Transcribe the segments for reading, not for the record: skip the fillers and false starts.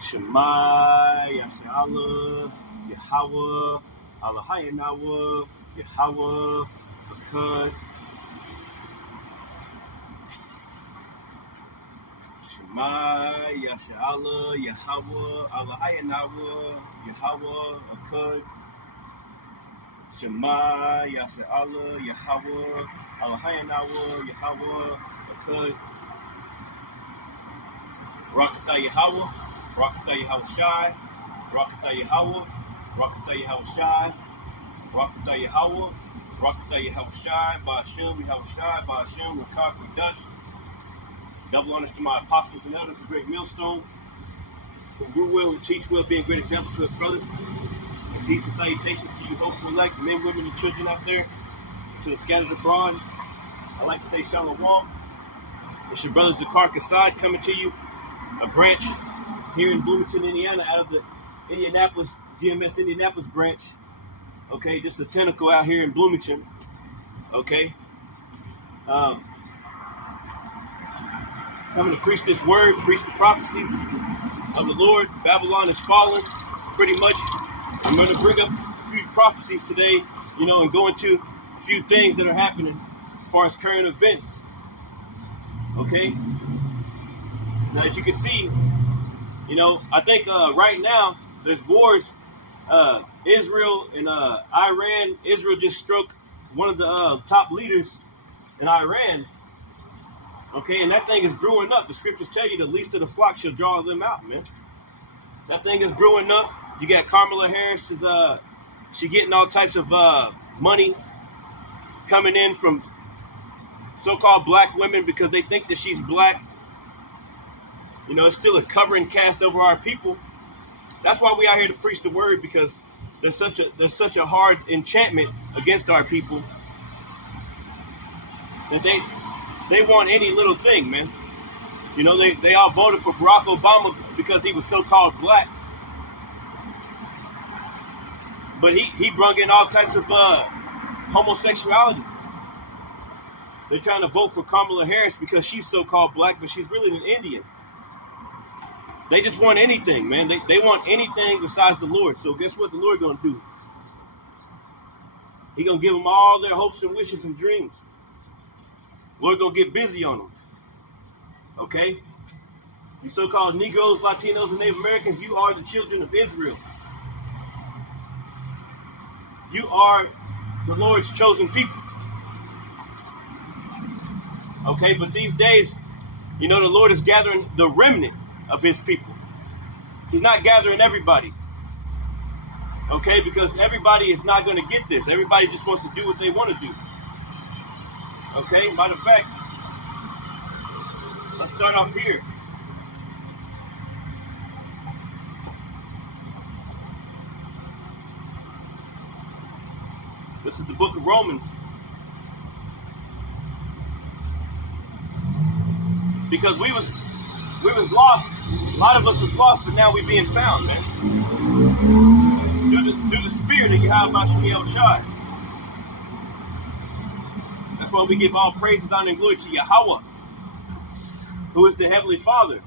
Shema, Yashala, Yahawah, Allahayanawa, Yahawah, Akkad. Shema, Yashala, Yahawah, Allahayanawa, Yahawah, Akkad. Shema, Yashala, Yahawah, Allahayanawa, Yahawah, Akkad. Rawcaa Yahawah, Rawcaa Yahawashi, Rawcaa Yahawah, Rawcaa Yahawashi, Rawcaa Yahawah, Rawcaa Yahawashi, Bahasham, Yahawashi, Bahasham, Rawcaa, Qadash. Double honors to my apostles and elders, a great millstone, who rule well, who teach well, being a great example to us brothers. And peace and salutations to you, hopeful elect, men, women, and children out there, to the scattered abroad. I like to say Shalom. It's your brothers, the Qadash, coming to you. A branch here in Bloomington, Indiana, out of the Indianapolis, GMS Indianapolis branch. Okay, just a tentacle out here in Bloomington. Okay. Coming to preach this word, preach the prophecies of the Lord. Babylon is fallen, pretty much. I'm going to bring up a few prophecies today, and go into a few things that are happening as far as current events. Okay. Now, as you can see, I think right now there's wars. Israel and Iran. Israel just struck one of the top leaders in Iran. Okay, and that thing is brewing up. The scriptures tell you the least of the flock shall draw them out, man. That thing is brewing up. You got Kamala Harris. She getting all types of money coming in from so-called black women because they think that she's black. It's still a covering cast over our people. That's why we out here to preach the word, because there's such a hard enchantment against our people that they want any little thing, man. They all voted for Barack Obama because he was so-called black. But he brought in all types of homosexuality. They're trying to vote for Kamala Harris because she's so-called black, but she's really an Indian. They just want anything, man. They want anything besides the Lord. So guess what the Lord going to do? He going to give them all their hopes and wishes and dreams. Lord going to get busy on them. Okay? You so-called Negroes, Latinos, and Native Americans, you are the children of Israel. You are the Lord's chosen people. Okay, but these days, the Lord is gathering the remnant of his people. He's not gathering everybody. Okay, because everybody is not going to get this. Everybody just wants to do what they want to do. Okay, matter of fact, let's start off here. This is the book of Romans. Because we was lost. A lot of us was lost, but now we being found, man. Through the spirit of Yahawashi. That's why we give all praises, honor, and glory to Yahawah, who is the Heavenly Father,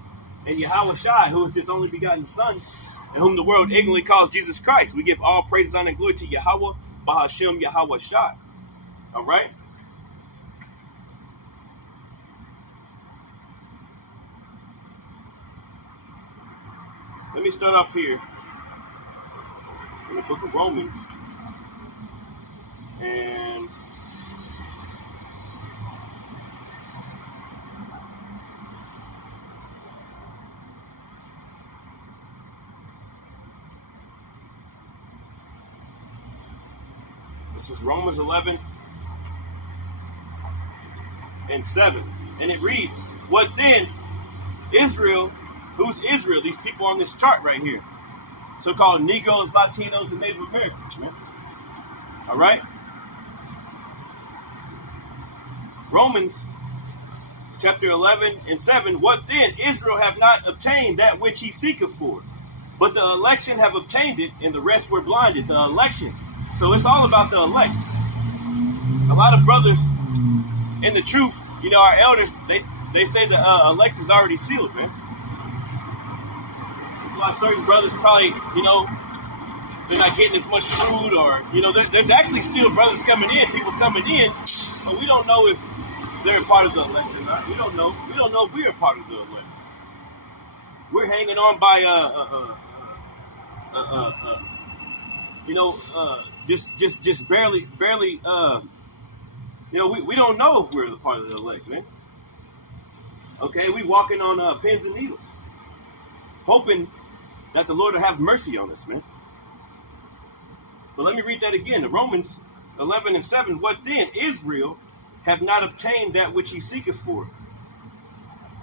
and Yahawashi, who is his only begotten Son, and whom the world ignorantly calls Jesus Christ. We give all praises, honor, and glory to Yahawah, Bahasham, Yahawashi. All right? Let me start off here in the book of Romans. And this is Romans 11 and 7. And it reads, what then? Israel. Who's Israel? These people on this chart right here. So-called Negroes, Latinos, and Native Americans, man. All right? Romans chapter 11 and 7. What then? Israel have not obtained that which he seeketh for. But the election have obtained it, and the rest were blinded. The election. So it's all about the elect. A lot of brothers in the truth, our elders, they say the elect is already sealed, man. That's why certain brothers probably, they're not getting as much food, or, there's actually still brothers coming in, people coming in, but we don't know if they're a part of the elect or not. We don't know. We don't know if we're a part of the elect. We're hanging on by just barely. We don't know if we're a part of the elect, man. Okay, we walking on pins and needles, hoping that the Lord will have mercy on us, man. But let me read that again. The Romans 11:7. What then? Israel have not obtained that which he seeketh for.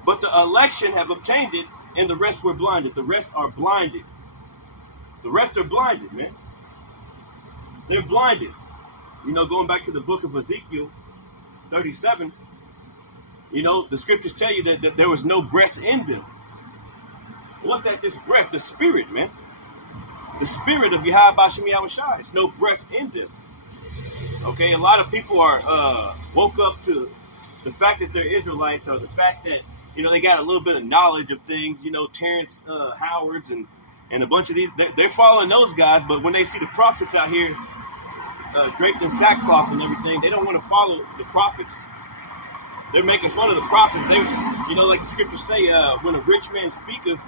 But the election have obtained it, and the rest were blinded. The rest are blinded. The rest are blinded, man. They're blinded. Going back to the book of Ezekiel 37, the scriptures tell you that there was no breath in them. What's that, this breath? The spirit, man. The spirit of Yahawah, Bahasham, Yahawashi. There's no breath in them. Okay, a lot of people are woke up to the fact that they're Israelites, or the fact that, they got a little bit of knowledge of things, Terrence Howards and a bunch of these, they're following those guys, but when they see the prophets out here draped in sackcloth and everything, they don't want to follow the prophets. They're making fun of the prophets. They, like the scriptures say, when a rich man speaketh,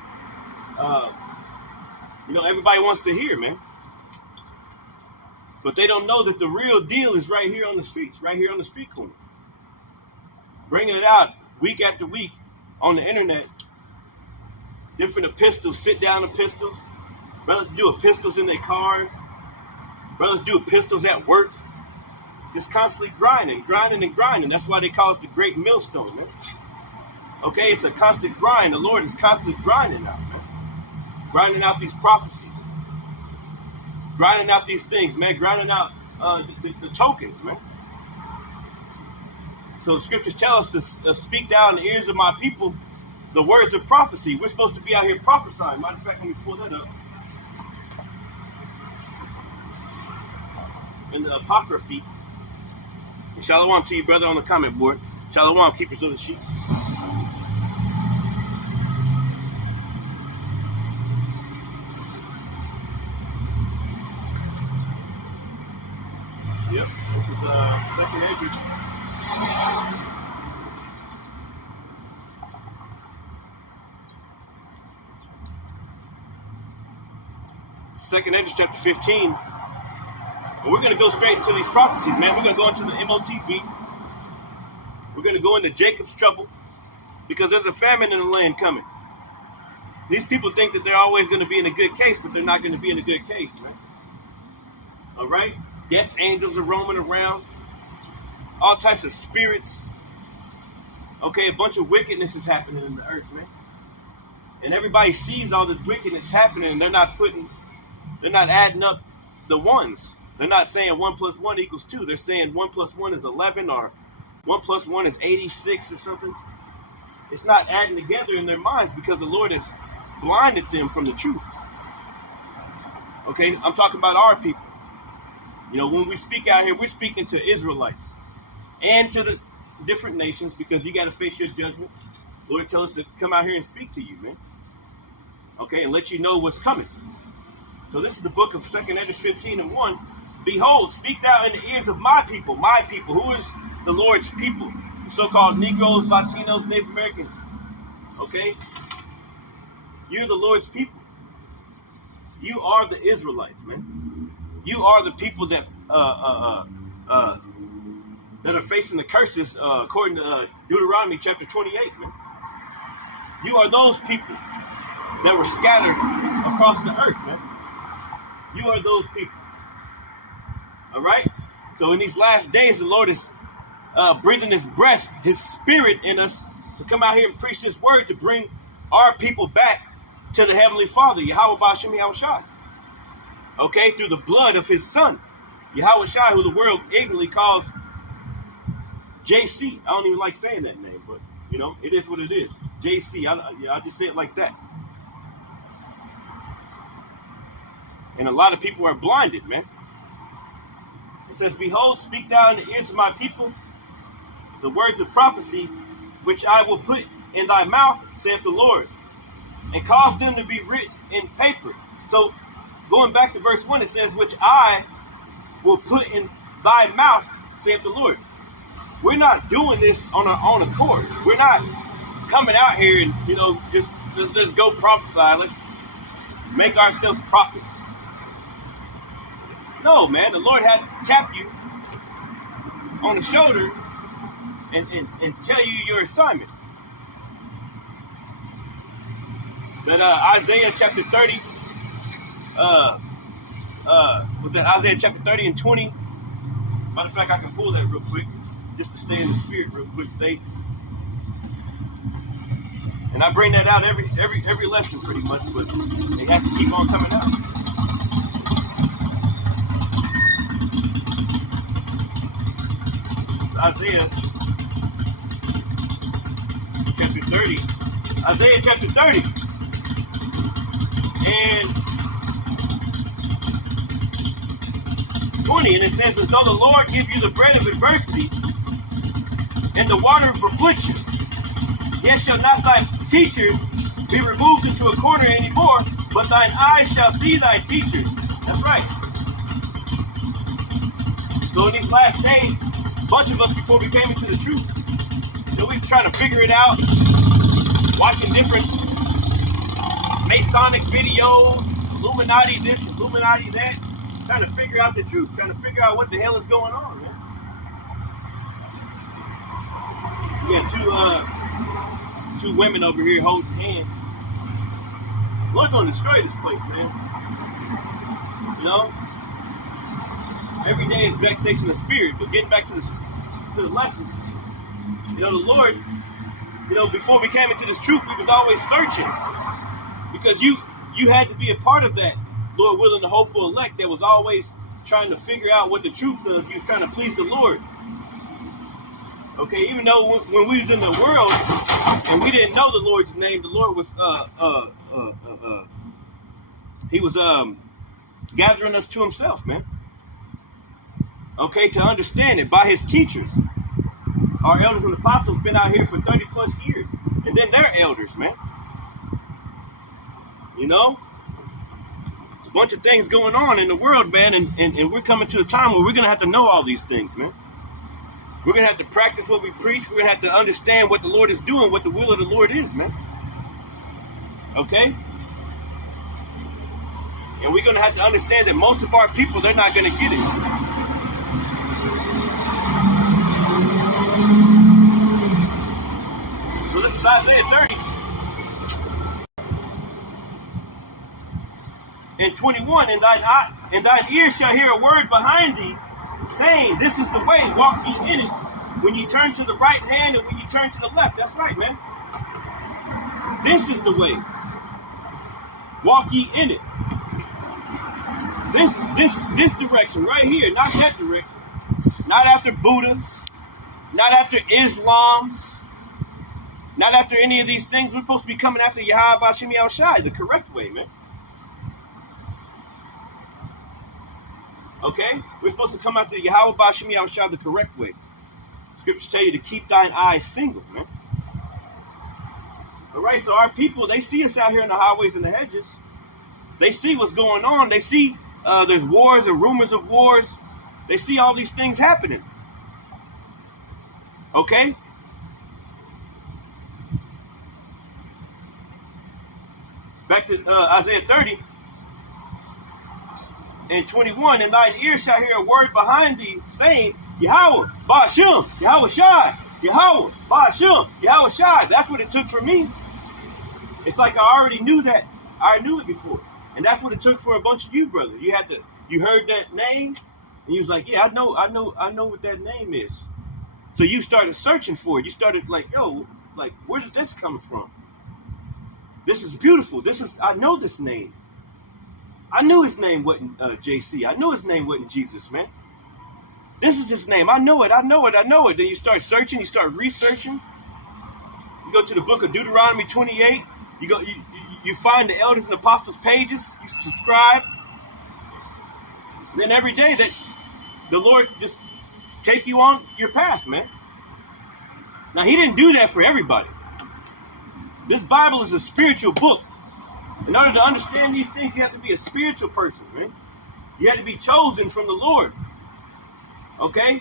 everybody wants to hear, man. But they don't know that the real deal is right here on the streets, right here on the street corners. Bringing it out week after week on the internet. Different epistles, sit-down epistles. Brothers do epistles in their cars. Brothers do epistles at work. Just constantly grinding. That's why they call us the great millstone, man. Okay, it's a constant grind. The Lord is constantly grinding out, man. Grinding out these prophecies. Grinding out these things, man. Grinding out the tokens, man. So the scriptures tell us to speak down in the ears of my people the words of prophecy. We're supposed to be out here prophesying. Matter of fact, let me pull that up. In the Apocryphy. Shalom to you, brother, on the comment board. Shalom, keepers of the sheep. Yep, this is second entry. Second Edge, chapter 15. And we're going to go straight into these prophecies, man. We're going to go into the MOTV. We're going to go into Jacob's trouble, because there's a famine in the land coming. These people think that they're always going to be in a good case, but they're not going to be in a good case, man. All right? Death angels are roaming around. All types of spirits. Okay, a bunch of wickedness is happening in the earth, man. And everybody sees all this wickedness happening, and they're not adding up the ones. They're not saying 1 + 1 = 2. They're saying 1 + 1 is 11, or 1 + 1 is 86 or something. It's not adding together in their minds, because the Lord has blinded them from the truth. Okay, I'm talking about our people. When we speak out here, we're speaking to Israelites and to the different nations, because you got to face your judgment. Lord tells us to come out here and speak to you, man. Okay, and let you know what's coming. So this is the book of 2 Edge 15:1. Behold, speak thou in the ears of my people. My people. Who is the Lord's people? The so-called Negroes, Latinos, Native Americans. Okay? You're the Lord's people. You are the Israelites, man. You are the people that are facing the curses according to Deuteronomy chapter 28, man. You are those people that were scattered across the earth, man. You are those people. All right? So in these last days, the Lord is breathing his breath, his spirit in us to come out here and preach this word, to bring our people back to the Heavenly Father, Yahawah, Bahasham, Yahawashi. Okay? Through the blood of his son, Yahawashi, who the world ignorantly calls JC. I don't even like saying that name, but, it is what it is. JC. I just say it like that. And a lot of people are blinded, man. It says, behold, speak thou in the ears of my people the words of prophecy, which I will put in thy mouth, saith the Lord. and caused them to be written in paper. So going back to verse 1, it says, which I will put in thy mouth, saith the Lord. We're not doing this on our own accord. We're not coming out here and, just let's go prophesy. Let's make ourselves prophets. No, man, the Lord had to tap you on the shoulder and tell you your assignment. That Isaiah chapter 30, with that Isaiah chapter 30 and 20. Matter of fact, I can pull that real quick, just to stay in the spirit real quick. And I bring that out every lesson pretty much, but it has to keep on coming out. Isaiah chapter 30. Isaiah chapter 30. And 20, and it says, until the Lord give you the bread of adversity and the water of affliction, yet shall not thy teachers be removed into a corner anymore, but thine eyes shall see thy teachers. That's right. So in these last days, a bunch of us, before we came into the truth, we was trying to figure it out, watching different Masonic videos, Illuminati this, Illuminati that, trying to figure out the truth, trying to figure out what the hell is going on, man. We got two women over here holding hands. Lord's gonna destroy this place, man. Every day is vexation of spirit, but getting back to the lesson, the Lord, before we came into this truth, we was always searching, because you had to be a part of that, Lord willing, the hopeful elect that was always trying to figure out what the truth was. He was trying to please the Lord. Okay, even though when we was in the world and we didn't know the Lord's name, the Lord was he was gathering us to himself, man. Okay, to understand it by his teachers. Our elders and apostles been out here for 30 plus years, and then they're elders, man. It's a bunch of things going on in the world, man, and we're coming to a time where we're going to have to know all these things, man. We're going to have to practice what we preach. We're going to have to understand what the Lord is doing, what the will of the Lord is, man. Okay? And we're going to have to understand that most of our people, they're not going to get it. So this is Isaiah 30. And 21, and thine ears shall hear a word behind thee, saying, this is the way, walk ye in it, when you turn to the right hand and when you turn to the left. That's right, man. This is the way. Walk ye in it. This direction right here, not that direction. Not after Buddha, not after Islam, not after any of these things. We're supposed to be coming after Yahawah, Bahasham, Yahawashi, the correct way, man. Okay? We're supposed to come after Yahawah, Bahasham, Yahawashi, the correct way. Scriptures tell you to keep thine eyes single, man. All right, so our people, they see us out here in the highways and the hedges. They see what's going on. They see there's wars and rumors of wars. They see all these things happening. Okay? Back to Isaiah 30 and 21. And thine ear shall hear a word behind thee, saying, Yahawah, Bahasham, Yahawashi, Yahawah, Bahasham, Yahawashi. That's what it took for me. It's like I already knew that. I knew it before. And that's what it took for a bunch of you brothers. You heard that name, and you was like, yeah, I know what that name is. So you started searching for it. You started like, yo, like, where did this come from? This is beautiful. I know this name. I knew his name wasn't JC. I knew his name wasn't Jesus, man. This is his name. I know it. Then you start searching. You start researching. You go to the book of Deuteronomy 28. You find the elders and apostles pages. You subscribe. Then every day that the Lord just take you on your path, man. Now, he didn't do that for everybody. This Bible is a spiritual book. In order to understand these things, you have to be a spiritual person, man. You have to be chosen from the Lord. Okay?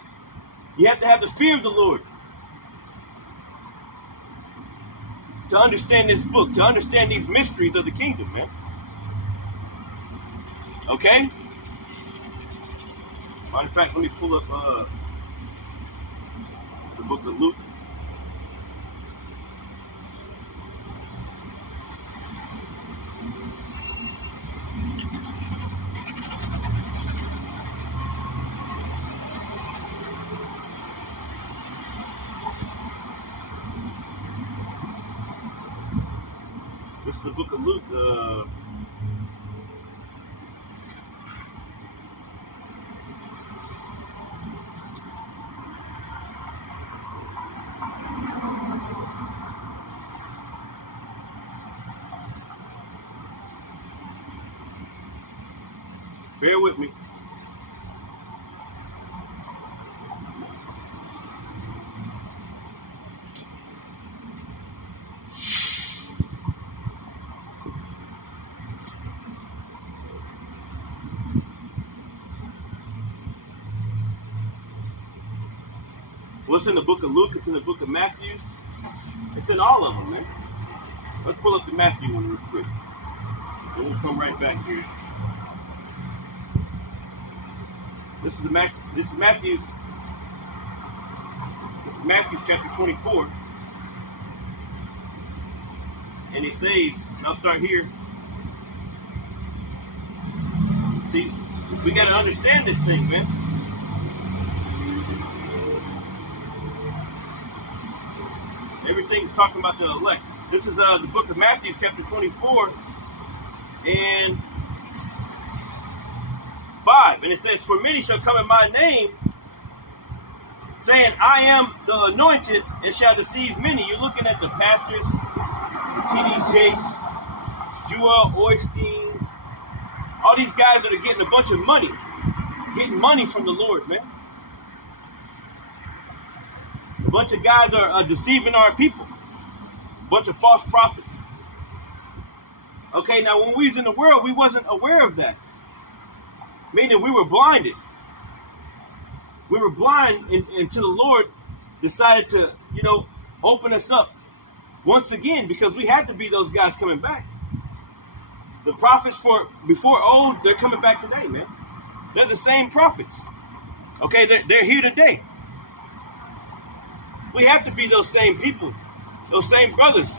You have to have the fear of the Lord to understand this book, to understand these mysteries of the kingdom, man. Okay? Matter of fact, let me pull up the book of Luke. This is the book of Luke. Bear with me. Well, it's in the book of Luke, it's in the book of Matthew. It's in all of them, man. Let's pull up the Matthew one real quick. And we'll come right back here. This is Matthew's chapter 24. And it says, and I'll start here. See, we got to understand this thing, man. Everything's talking about the elect. This is the book of Matthew, chapter 24, and 5. And it says, "For many shall come in my name, saying, I am the anointed, and shall deceive many." You're looking at the pastors, the T.D. Jakes, Joel Oystein's, all these guys that are getting a bunch of money, getting money from the Lord, man. A bunch of guys are deceiving our people. A bunch of false prophets. Okay, now when we was in the world, we wasn't aware of that. Meaning we were blinded. We were blind until the Lord decided to, open us up once again, because we had to be those guys coming back. The prophets before old, they're coming back today, man. They're the same prophets. Okay, they're here today. We have to be those same people, those same brothers,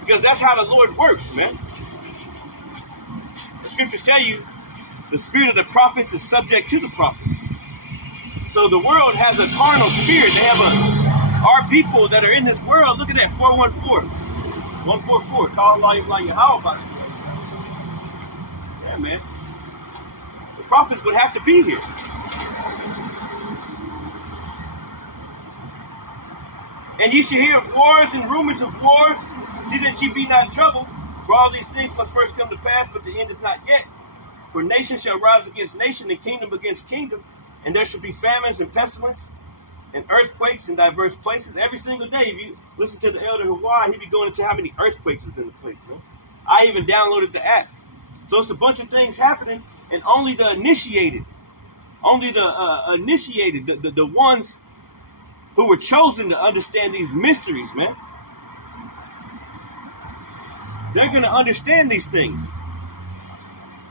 because that's how the Lord works, man. The scriptures tell you the spirit of the prophets is subject to the prophets. So the world has a carnal spirit. They have our people that are in this world. Look at that, 414, 144. Call Yahawah. Yeah, man. The prophets would have to be here. And ye shall hear of wars and rumors of wars. See that ye be not troubled. For all these things must first come to pass, but the end is not yet. For nation shall rise against nation, and kingdom against kingdom. And there shall be famines and pestilence, and earthquakes in diverse places. Every single day, if you listen to the elder Yahawah, he be going into how many earthquakes is in the place, man. I even downloaded the app. So it's a bunch of things happening, and only the initiated, the ones who were chosen to understand these mysteries, man. They're going to understand these things.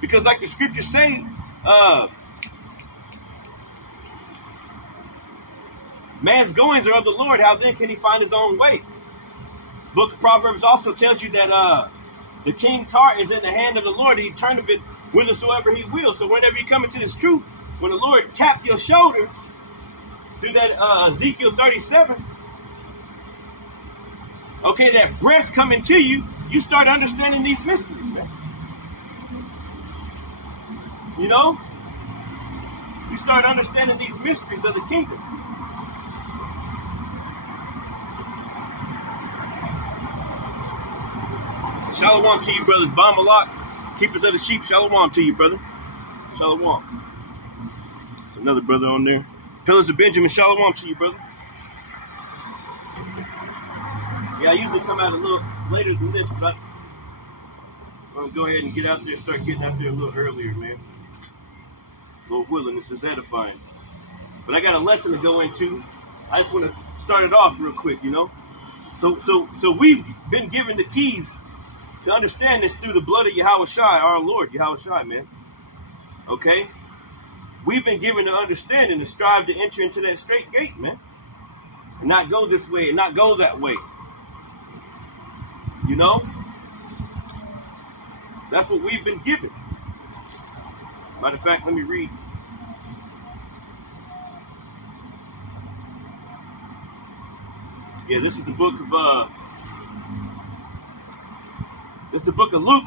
Because like the scriptures say, man's goings are of the Lord, how then can he find his own way? Book of Proverbs also tells you that the king's heart is in the hand of the Lord. He turneth it whithersoever he will. So whenever you come into this truth, when the Lord tapped your shoulder, through that Ezekiel 37, okay, that breath coming to you, you start understanding these mysteries, man. You start understanding these mysteries of the kingdom. Shalom to you, brothers. Bamalak, keepers of the sheep. Shalom to you, brother. Shalom. There's another brother on there. Pillars of Benjamin, shalom to you, brother. Yeah, I usually come out a little later than this, but I'll go ahead and get out there, start getting out there a little earlier, man. Lord willing, this is edifying. But I got a lesson to go into. I just want to start it off real quick, you know. So we've been given the keys to understand this through the blood of Yahawashi, our Lord, Yahawashi, man. Okay? We've been given the understanding to strive to enter into that straight gate, man. And not go this way and not go that way. You know? That's what we've been given. Matter of fact, let me read. Yeah, this is the book of this is the book of Luke.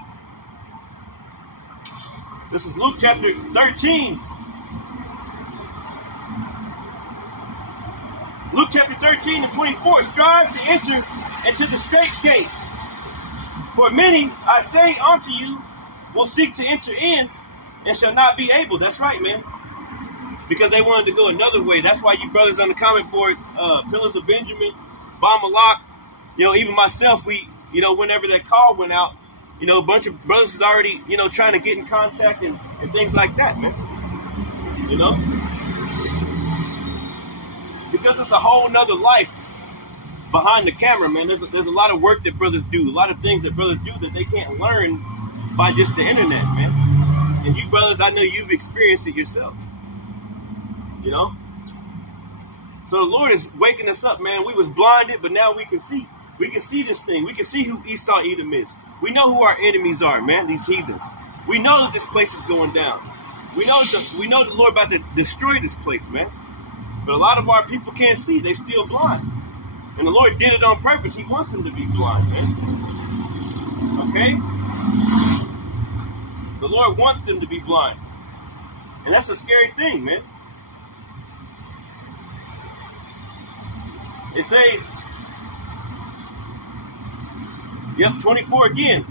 This is Luke chapter 13. Luke chapter 13 and 24. Strive to enter into the straight gate. For many, I say unto you, will seek to enter in and shall not be able. That's right, man. Because they wanted to go another way. That's why you brothers on the comment board, Pillars of Benjamin, Malak, you know, even myself, we, you know, whenever that call went out, you know, a bunch of brothers was already, you know, trying to get in contact and things like that, man. You know? Because it's a whole nother life behind the camera, man. There's a lot of work that brothers do, a lot of things that brothers do that they can't learn by just the internet, man. And you brothers, I know you've experienced it yourself. You know? So the Lord is waking us up, man. We was blinded, but now we can see. We can see this thing. We can see who Esau Edom is. We know who our enemies are, man, these heathens. We know that this place is going down. We know the Lord about to destroy this place, man. But a lot of our people can't see. They still blind. And the Lord did it on purpose. He wants them to be blind, man. Okay? The Lord wants them to be blind. And that's a scary thing, man. It says, yep, 24 again.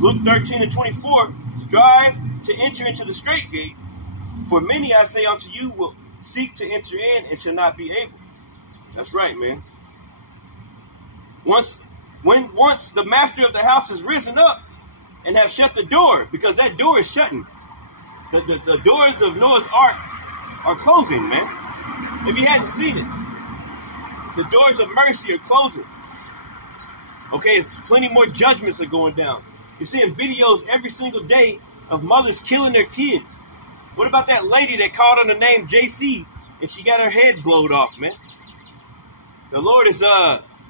Luke 13 and 24. Strive to enter into the straight gate. For many, I say unto you, will seek to enter in and shall not be able. That's right, man. Once the master of the house has risen up and have shut the door, because that door is shutting. The doors of Noah's Ark are closing, man. If you hadn't seen it, the doors of mercy are closing. Okay, plenty more judgments are going down. You're seeing videos every single day of mothers killing their kids. What about that lady that called on the name JC and she got her head blowed off, man? The Lord is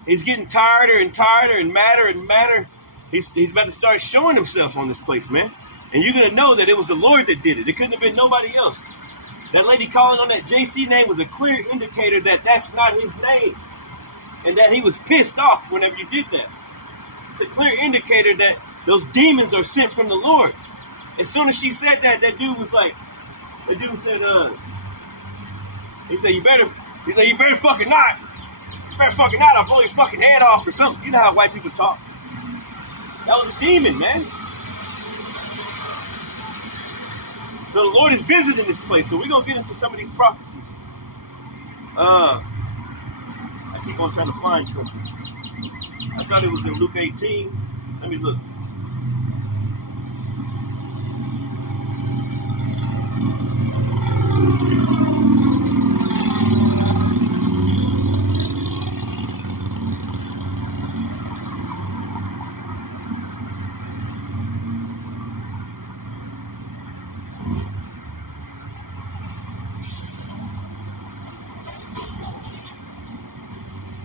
he's getting tireder and tireder and madder and madder. He's about to start showing himself on this place, man. And you're gonna know that it was the Lord that did it. It couldn't have been nobody else. That lady calling on that JC name was a clear indicator that that's not his name. And that he was pissed off whenever you did that. It's a clear indicator that those demons are sent from the Lord. As soon as she said that, that dude was like, the dude said, he said, you better fucking not. You better fucking not, I'll blow your fucking head off or something. You know how white people talk. That was a demon, man. So the Lord is visiting this place. So we're going to get into some of these prophecies. I keep on trying to find something. I thought it was in Luke 18. Let me look.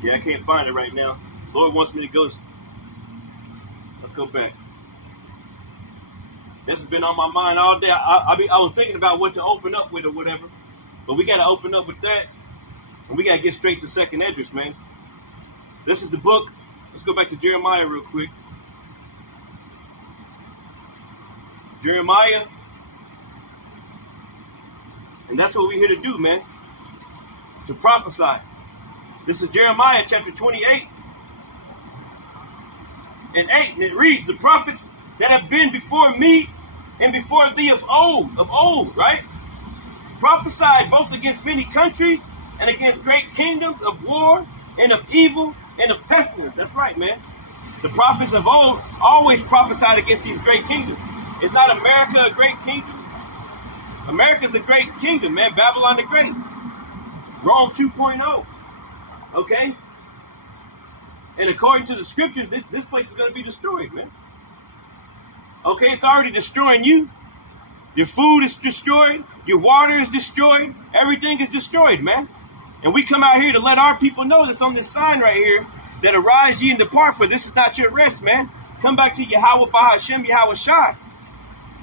Yeah, I can't find it right now. Lord wants me to go. Let's go back. This has been on my mind all day. I was thinking about what to open up with or whatever. But we got to open up with that. And we got to get straight to second address, man. This is the book. Let's go back to Jeremiah real quick. Jeremiah. And that's what we're here to do, man. To prophesy. This is Jeremiah chapter 28 and 8. And it reads, the prophets that have been before me and before thee of old, right? Prophesied both against many countries and against great kingdoms of war and of evil and of pestilence. That's right, man. The prophets of old always prophesied against these great kingdoms. Is not America a great kingdom? America's a great kingdom, man. Babylon the Great. Rome 2.0. Okay? And according to the scriptures, this place is going to be destroyed, man. Okay, it's already destroying you. Your food is destroyed. Your water is destroyed. Everything is destroyed, man. And we come out here to let our people know that's on this sign right here, that arise ye and depart, for this is not your rest, man. Come back to Yahawah, Bahasham, Yahawashi.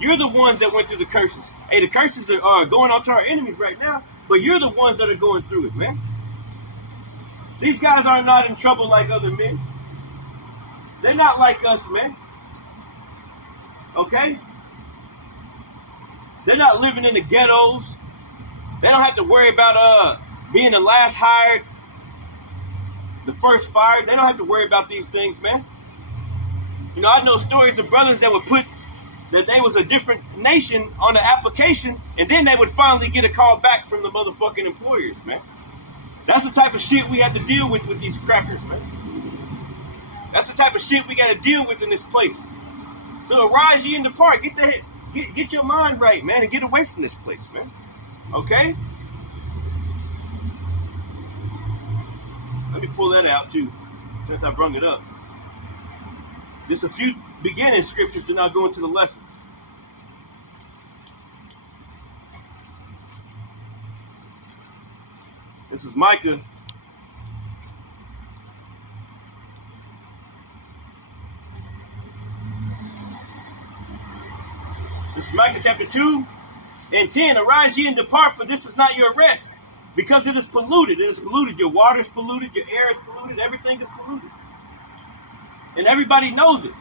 You're the ones that went through the curses. Hey, the curses are going on to our enemies right now, but you're the ones that are going through it, man. These guys are not in trouble like other men. They're not like us, man. Okay? They're not living in the ghettos. They don't have to worry about being the last hired, the first fired. They don't have to worry about these things, man. You know, I know stories of brothers that would put that they was a different nation on the application, and then they would finally get a call back from the motherfucking employers, man. That's the type of shit we have to deal with these crackers, man. That's the type of shit we got to deal with in this place. So arise ye and depart. Get your mind right, man, and get away from this place, man. Okay? Let me pull that out, too, since I brung it up. Just a few beginning scriptures to now go into the lesson. This is Micah. This is Micah chapter 2 and 10. Arise ye and depart, for this is not your rest, because it is polluted. It is polluted. Your water is polluted. Your air is polluted. Everything is polluted. And everybody knows it.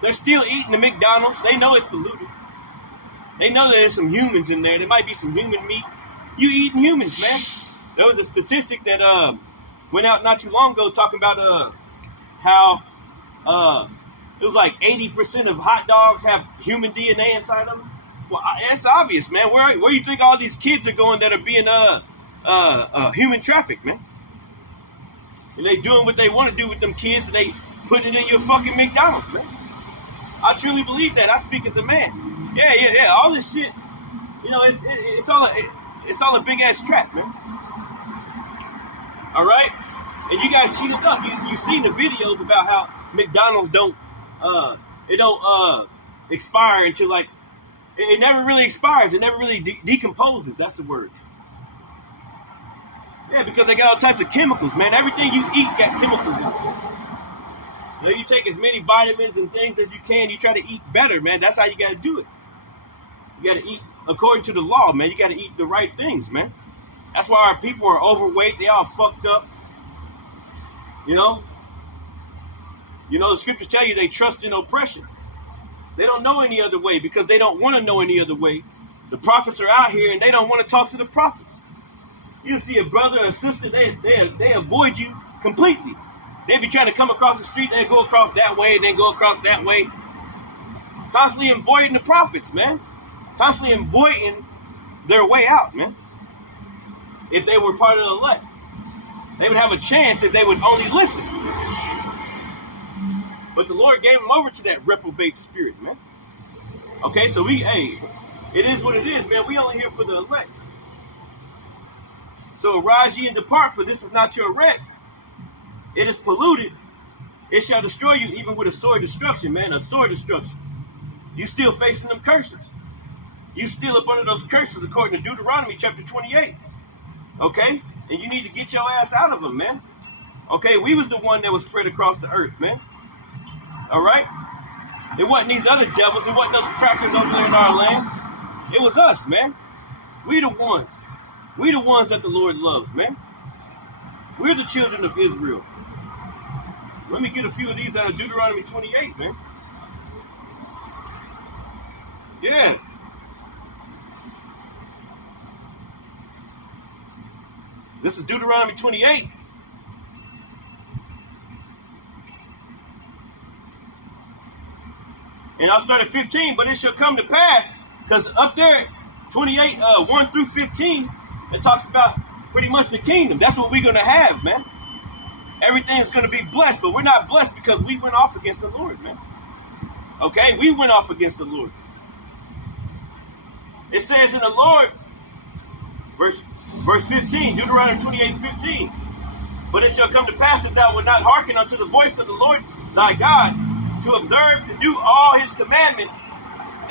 They're still eating the McDonald's. They know it's polluted. They know that there's some humans in there. There might be some human meat. You eating humans, man. There was a statistic that went out not too long ago talking about how it was like 80% of hot dogs have human DNA inside of them. Well, it's obvious, man. Where do you think all these kids are going that are being human trafficked, man? And they doing what they want to do with them kids, and they put it in your fucking McDonald's, man. I truly believe that. I speak as a man. Yeah. All this shit, you know, it's all a big ass trap, man. All right, and you guys eat it up. You've seen the videos about how McDonald's don't expire until like it never really expires. It never really decomposes. That's the word. Yeah, because they got all types of chemicals, man. Everything you eat got chemicals in it. You know, you take as many vitamins and things as you can. You try to eat better, man. That's how you got to do it. You got to eat according to the law, man. You got to eat the right things, man. That's why our people are overweight. They all fucked up. You know? You know, the scriptures tell you they trust in oppression. They don't know any other way because they don't want to know any other way. The prophets are out here and they don't want to talk to the prophets. You see a brother or a sister, they avoid you completely. They be trying to come across the street, they go across that way, and then go across that way. Constantly avoiding the prophets, man. Constantly avoiding their way out, man. If they were part of the elect, they would have a chance if they would only listen. But the Lord gave them over to that reprobate spirit, man. Okay, so it is what it is, man. We only here for the elect. So arise ye and depart, for this is not your rest. It is polluted. It shall destroy you even with a sword destruction, man. A sword destruction. You still facing them curses. You still up under those curses according to Deuteronomy chapter 28. Okay? And you need to get your ass out of them, man. Okay? We was the one that was spread across the earth, man. All right? It wasn't these other devils. It wasn't those crackers over there in our land. It was us, man. We the ones. We the ones that the Lord loves, man. We're the children of Israel. Let me get a few of these out of Deuteronomy 28, man. Yeah. This is Deuteronomy 28. And I'll start at 15, but it shall come to pass, because up there, 28, 1 through 15, it talks about pretty much the kingdom. That's what we're going to have, man. everything's going to be blessed. But we're not blessed because we went off against the Lord, man. Okay? We went off against the Lord. It says in the Lord, verse 15, Deuteronomy 28:15. But it shall come to pass that thou wilt not hearken unto the voice of the Lord thy God, to observe to do all his commandments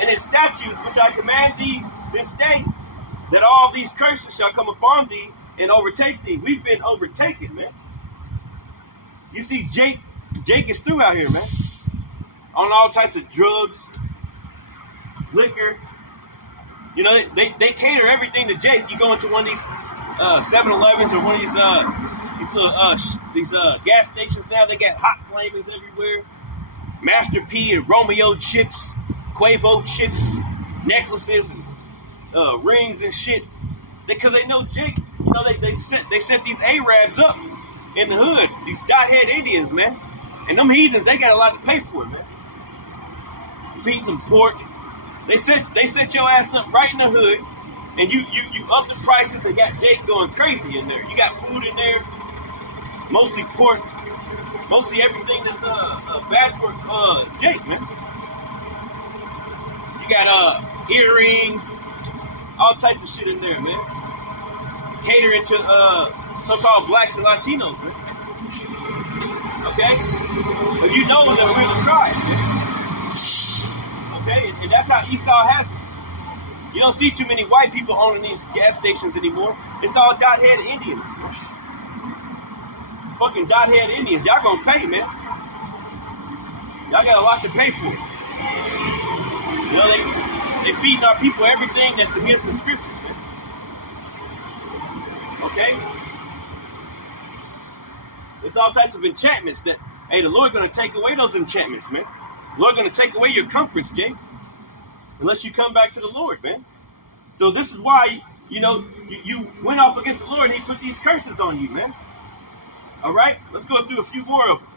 and his statutes which I command thee this day, that all these curses shall come upon thee and overtake thee. We've been overtaken, man. You see, Jake is through out here, man. On all types of drugs, liquor. You know, they cater everything to Jake. You go into one of these 7-Elevens or one of these gas stations now. They got hot flamings everywhere. Master P and Romeo chips, Quavo chips, necklaces and rings and shit. Because they know Jake. You know, they sent these Arabs up in the hood. These dot-head Indians, man. And them heathens, they got a lot to pay for it, man. Feeding them pork. They set your ass up right in the hood, and you up the prices and got Jake going crazy in there. You got food in there, mostly pork, mostly everything that's bad for Jake, man. You got earrings, all types of shit in there, man. Catering to so-called blacks and Latinos, man. Okay? But you know that we're gonna try it, man. Okay, and that's how Esau has it. You don't see too many white people owning these gas stations anymore. It's all dot-head Indians. Fucking dot-head Indians. Y'all gonna pay, man. Y'all got a lot to pay for. You know, they feeding our people everything that's against the scriptures, man. Okay? It's all types of enchantments that, hey, the Lord gonna take away those enchantments, man. Lord going to take away your comforts, Jake, unless you come back to the Lord, man. So this is why, you know, you went off against the Lord and he put these curses on you, man. All right? Let's go through a few more of them.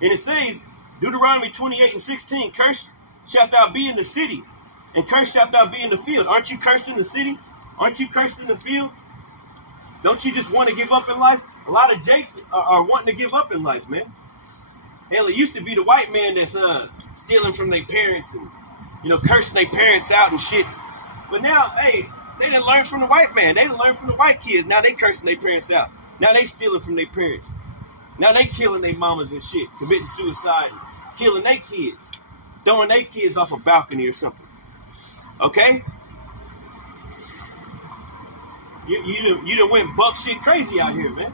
And it says, Deuteronomy 28:16, cursed shalt thou be in the city, and cursed shalt thou be in the field. Aren't you cursed in the city? Aren't you cursed in the field? Don't you just want to give up in life? A lot of Jakes are wanting to give up in life, man. Hell, it used to be the white man that's stealing from their parents and, you know, cursing their parents out and shit. But now, hey, they didn't learn from the white man. They didn't learn from the white kids. Now they cursing their parents out. Now they stealing from their parents. Now they killing their mamas and shit, committing suicide, killing their kids, throwing their kids off a balcony or something. Okay? You done went buck shit crazy out here, man.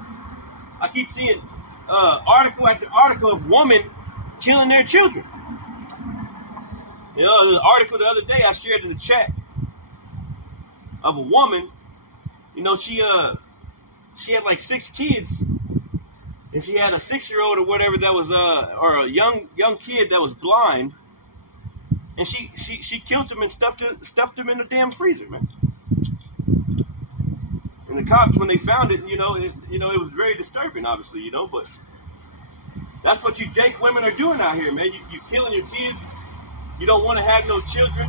I keep seeing article after article of women killing their children. You know, there's an article the other day I shared in the chat of a woman. You know, she had like 6 kids, and she had a 6-year-old or whatever that was or a young kid that was blind, and she killed him and stuffed him in the damn freezer, man. And the cops, when they found it, it was very disturbing, obviously, you know, but that's what you Jake women are doing out here, man. You killing your kids. You don't want to have no children,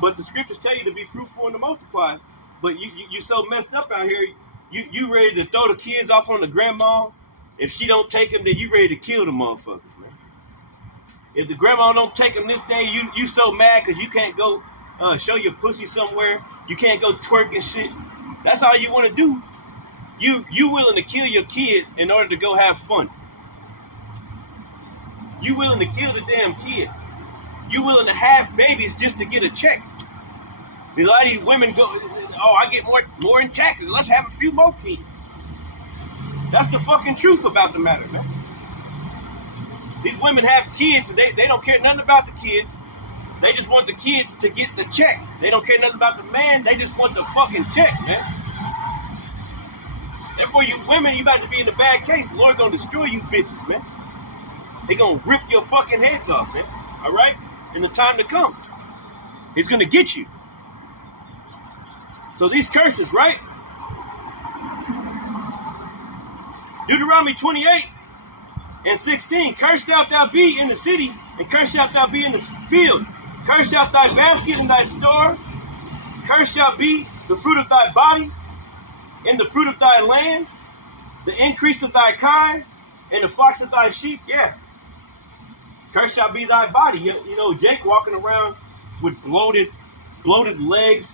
but the scriptures tell you to be fruitful and to multiply. But you so messed up out here. You ready to throw the kids off on the grandma? If she don't take them, then you ready to kill the motherfuckers, man. If the grandma don't take them this day, you so mad because you can't go show your pussy somewhere. You can't go twerk and shit. That's all you want to do. You willing to kill your kid in order to go have fun. You willing to kill the damn kid. You willing to have babies just to get a check. A lot of these women go, oh, I get more in taxes. Let's have a few more kids. That's the fucking truth about the matter, man. These women have kids. They don't care nothing about the kids. They just want the kids to get the check. They don't care nothing about the man. They just want the fucking check, man. Therefore, you women, you about to be in a bad case. The Lord gonna destroy you bitches, man. They gonna rip your fucking heads off, man. All right? In the time to come. He's gonna get you. So these curses, right? Deuteronomy 28:16. Cursed shalt thou be in the city, and cursed shalt thou be in the field. Cursed shalt thy basket and thy store. Cursed shall be the fruit of thy body, and the fruit of thy land, the increase of thy kind, and the flocks of thy sheep, yeah. Cursed shall be thy body. You know, Jake walking around with bloated legs.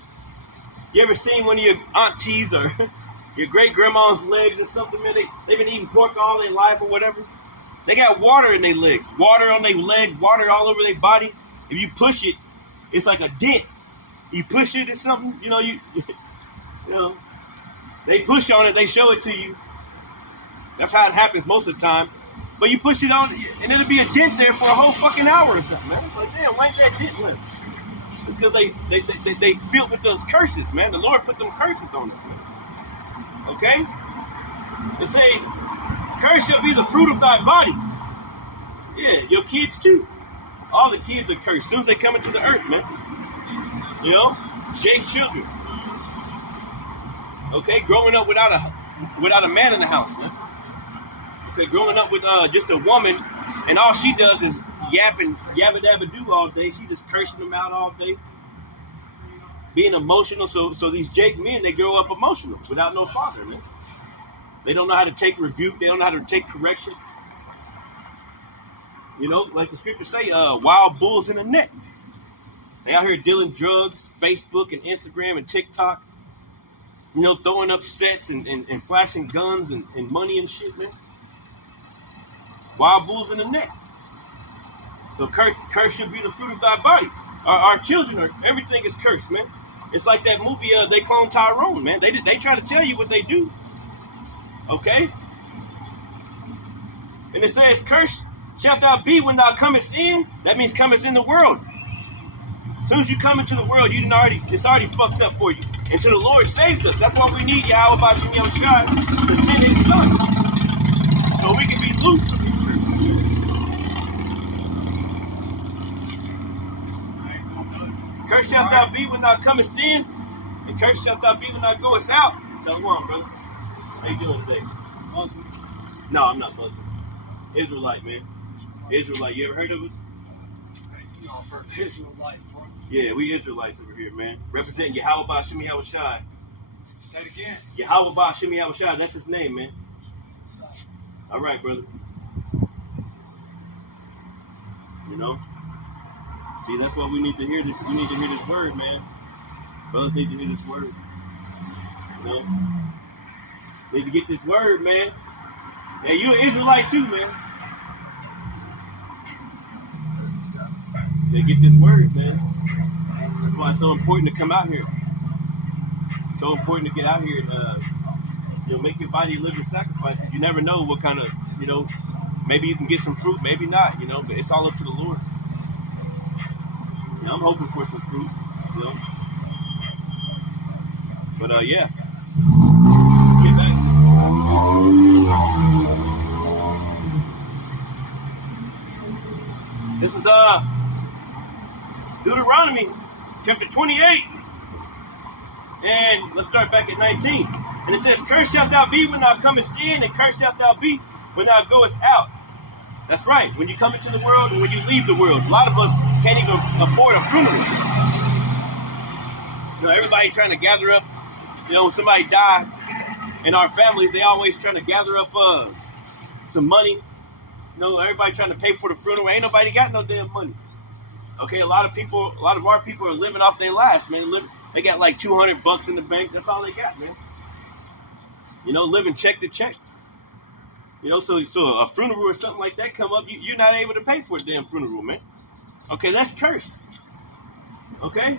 You ever seen one of your aunties or your great grandma's legs or something, man? They've been eating pork all their life or whatever. They got water in their legs, water on their legs, water all over their body. If you push it, it's like a dent. You push it, it's something, you know, they push on it, they show it to you. That's how it happens most of the time. But you push it on, and it'll be a dent there for a whole fucking hour or something, man. It's like, damn, why ain't that dent left? It's because they filled with those curses, man. The Lord put them curses on us, man. Okay? It says, cursed shall be the fruit of thy body. Yeah, your kids too. All the kids are cursed as soon as they come into the earth, man. You know? Shake children. Okay, growing up without a man in the house, man. Okay, growing up with just a woman, and all she does is yabba dabba do all day. She just cursing them out all day, being emotional. So these Jake men, they grow up emotional without no father, man. They don't know how to take rebuke. They don't know how to take correction. You know, like the scriptures say, wild bulls in the net. They out here dealing drugs, Facebook and Instagram and TikTok. You know, throwing up sets and flashing guns and money and shit, man. Wild bulls in the net. So curse should be the fruit of thy body. Our children everything is cursed, man. It's like that movie, They Clone Tyrone, man. They try to tell you what they do. Okay? And it says, cursed shalt thou be when thou comest in. That means comest in the world. As soon as you come into the world, it's already fucked up for you. Until the Lord saves us. That's why we need Yahawah Bahasham Yahawashi to send his son. So we can be loose from his truth. Cursed shalt thou be when thou comest in, and cursed shalt thou be when thou goest out. Shalom, brother. How you doing today? Muslim? No, I'm not Muslim. Israelite, man. Israelite. You ever heard of us? You know, for Israelites, bro. Yeah, we Israelites over here, man. Representing Yahawah Bahasham Yahawashi. Say it again. Yahawah Bahasham Yahawashi. That's his name, man. All right, brother. You know? See, that's why we need to hear this. We need to hear this word, man. Brothers need to hear this word. You know? Need to get this word, man. Yeah, you an Israelite too, man. Yeah, get this word, man. That's why it's so important to come out here. So important to get out here and make your body a living sacrifice. Because you never know what kind of, maybe you can get some fruit, maybe not, but it's all up to the Lord. I'm hoping for some fruit, But yeah. Get back. This is Deuteronomy chapter 28. And let's start back at 19. And it says, cursed shalt thou be when thou comest in, and cursed shalt thou be when thou goest out. That's right. When you come into the world and when you leave the world. A lot of us can't even afford a funeral. Everybody trying to gather up, when somebody died in our families, they always trying to gather up some money. Everybody trying to pay for the funeral. Ain't nobody got no damn money. Okay, a lot of our people are living off their last, man. They got like $200 in the bank. That's all they got, man. Living check to check. So a funeral or something like that come up, you're not able to pay for a damn funeral, man. Okay, that's cursed. Okay?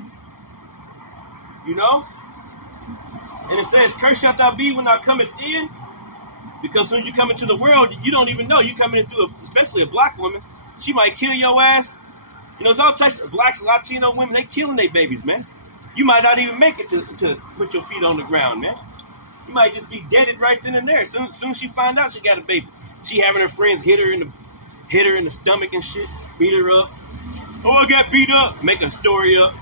And it says, cursed shalt thou be when thou comest in, because when you come into the world, you don't even know. You coming into especially a black woman, she might kill your ass. There's all types of blacks, Latino women, they killing their babies, man. You might not even make it to put your feet on the ground, man. You might just be deaded right then and there. Soon as she find out she got a baby, she having her friends hit her in the stomach and shit, beat her up. Oh, I got beat up. Make a story up,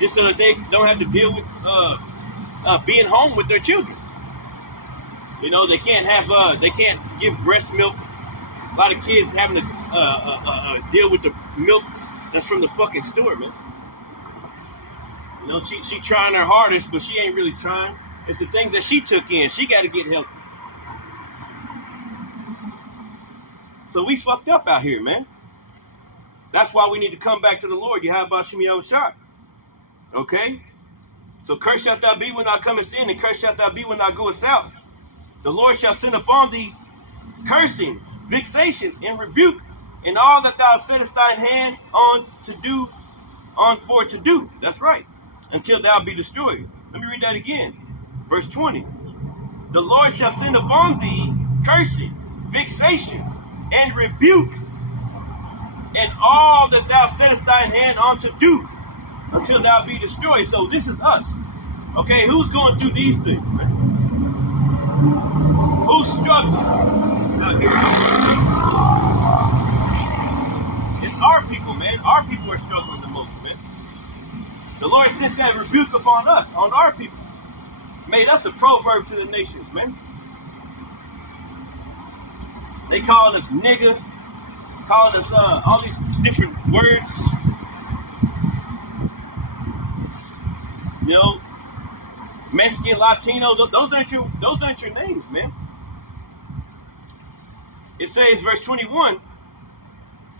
just so that they don't have to deal with being home with their children. They can't give breast milk. A lot of kids having to deal with the milk that's from the fucking store, man. She trying her hardest, but she ain't really trying. It's the things that she took in. She got to get help. So we fucked up out here, man. That's why we need to come back to the Lord. Bahasham Yahawashi. Okay? So cursed shalt thou be when thou comest in, and cursed shalt thou be when thou goest out. The Lord shall send upon thee cursing, vexation, and rebuke, in all that thou settest thine hand on for to do. That's right. Until thou be destroyed. Let me read that again. Verse 20. The Lord shall send upon thee cursing, vexation, and rebuke, and all that thou settest thine hand on to do, until thou be destroyed. So this is us. Okay, who's going through these things, man? Who's struggling out here? It's our people, man. Our people are struggling the most, man. The Lord sent that rebuke upon us, on our people. Made us a proverb to the nations, man. They calling us nigga, calling us all these different words. You know, Mexican, Latino, those aren't your names, man. It says, verse 21,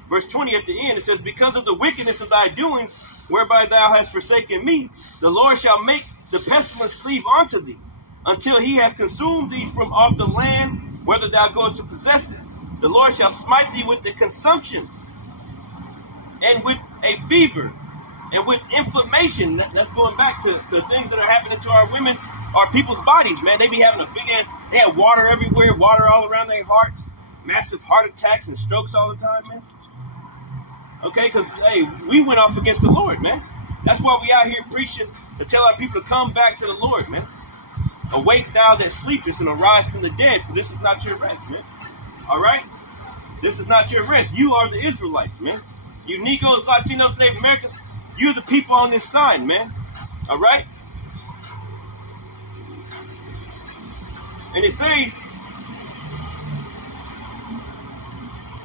verse 20 at the end, it says, because of the wickedness of thy doings, whereby thou hast forsaken me, the Lord shall make the pestilence cleave unto thee, until he hath consumed thee from off the land, whether thou goest to possess it. The Lord shall smite thee with the consumption, and with a fever, and with inflammation. That's going back to the things that are happening to our women, our people's bodies, man. They be having a big ass, they have water everywhere, water all around their hearts, massive heart attacks and strokes all the time, man. Okay, because, hey, we went off against the Lord, man. That's why we out here preaching to tell our people to come back to the Lord, man. Awake thou that sleepest and arise from the dead, for this is not your rest, man. All right? This is not your rest. You are the Israelites, man. You Negroes, Latinos, Native Americans, you're the people on this side, man. All right? And it says,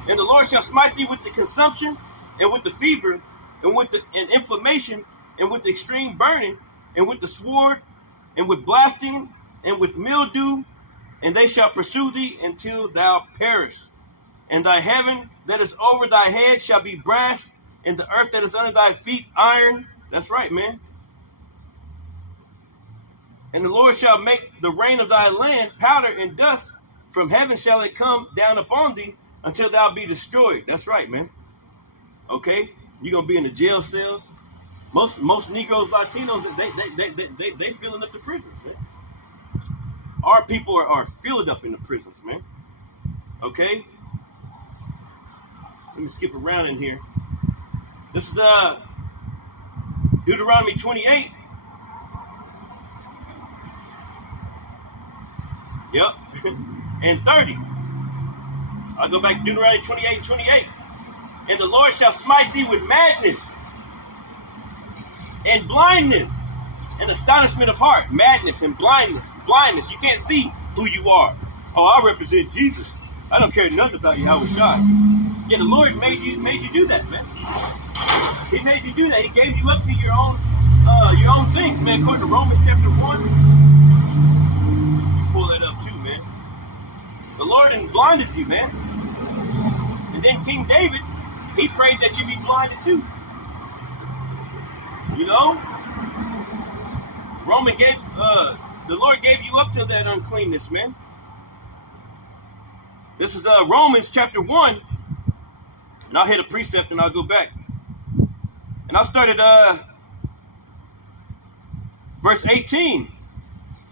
and the Lord shall smite thee with the consumption, and with the fever, and with the inflammation, and with the extreme burning, and with the sword, and with blasting, and with mildew, and they shall pursue thee until thou perish. And thy heaven that is over thy head shall be brass, and the earth that is under thy feet iron. That's right, man. And the Lord shall make the rain of thy land powder and dust. From heaven shall it come down upon thee until thou be destroyed. That's right, man. Okay? You're going to be in the jail cells. Most Negroes, Latinos, they filling up the prisons, man. Our people are filled up in the prisons, man. Okay? Let me skip around in here. This is Deuteronomy 28. Yep. And 30. I'll go back to Deuteronomy 28 and 28. And the Lord shall smite thee with madness and blindness and astonishment of heart. Madness and blindness. Blindness. You can't see who you are. Oh, I represent Jesus. I don't care nothing about Yahawashi. Yeah, the Lord made you do that, man. He made you do that. He gave you up to your own things, man. According to Romans chapter 1. Pull that up too, man. The Lord blinded you, man. And then King David, he prayed that you be blinded too. You know? The Lord gave you up to that uncleanness, man. This is Romans chapter 1. And I'll hit a precept and I'll go back. And I'll start at verse 18.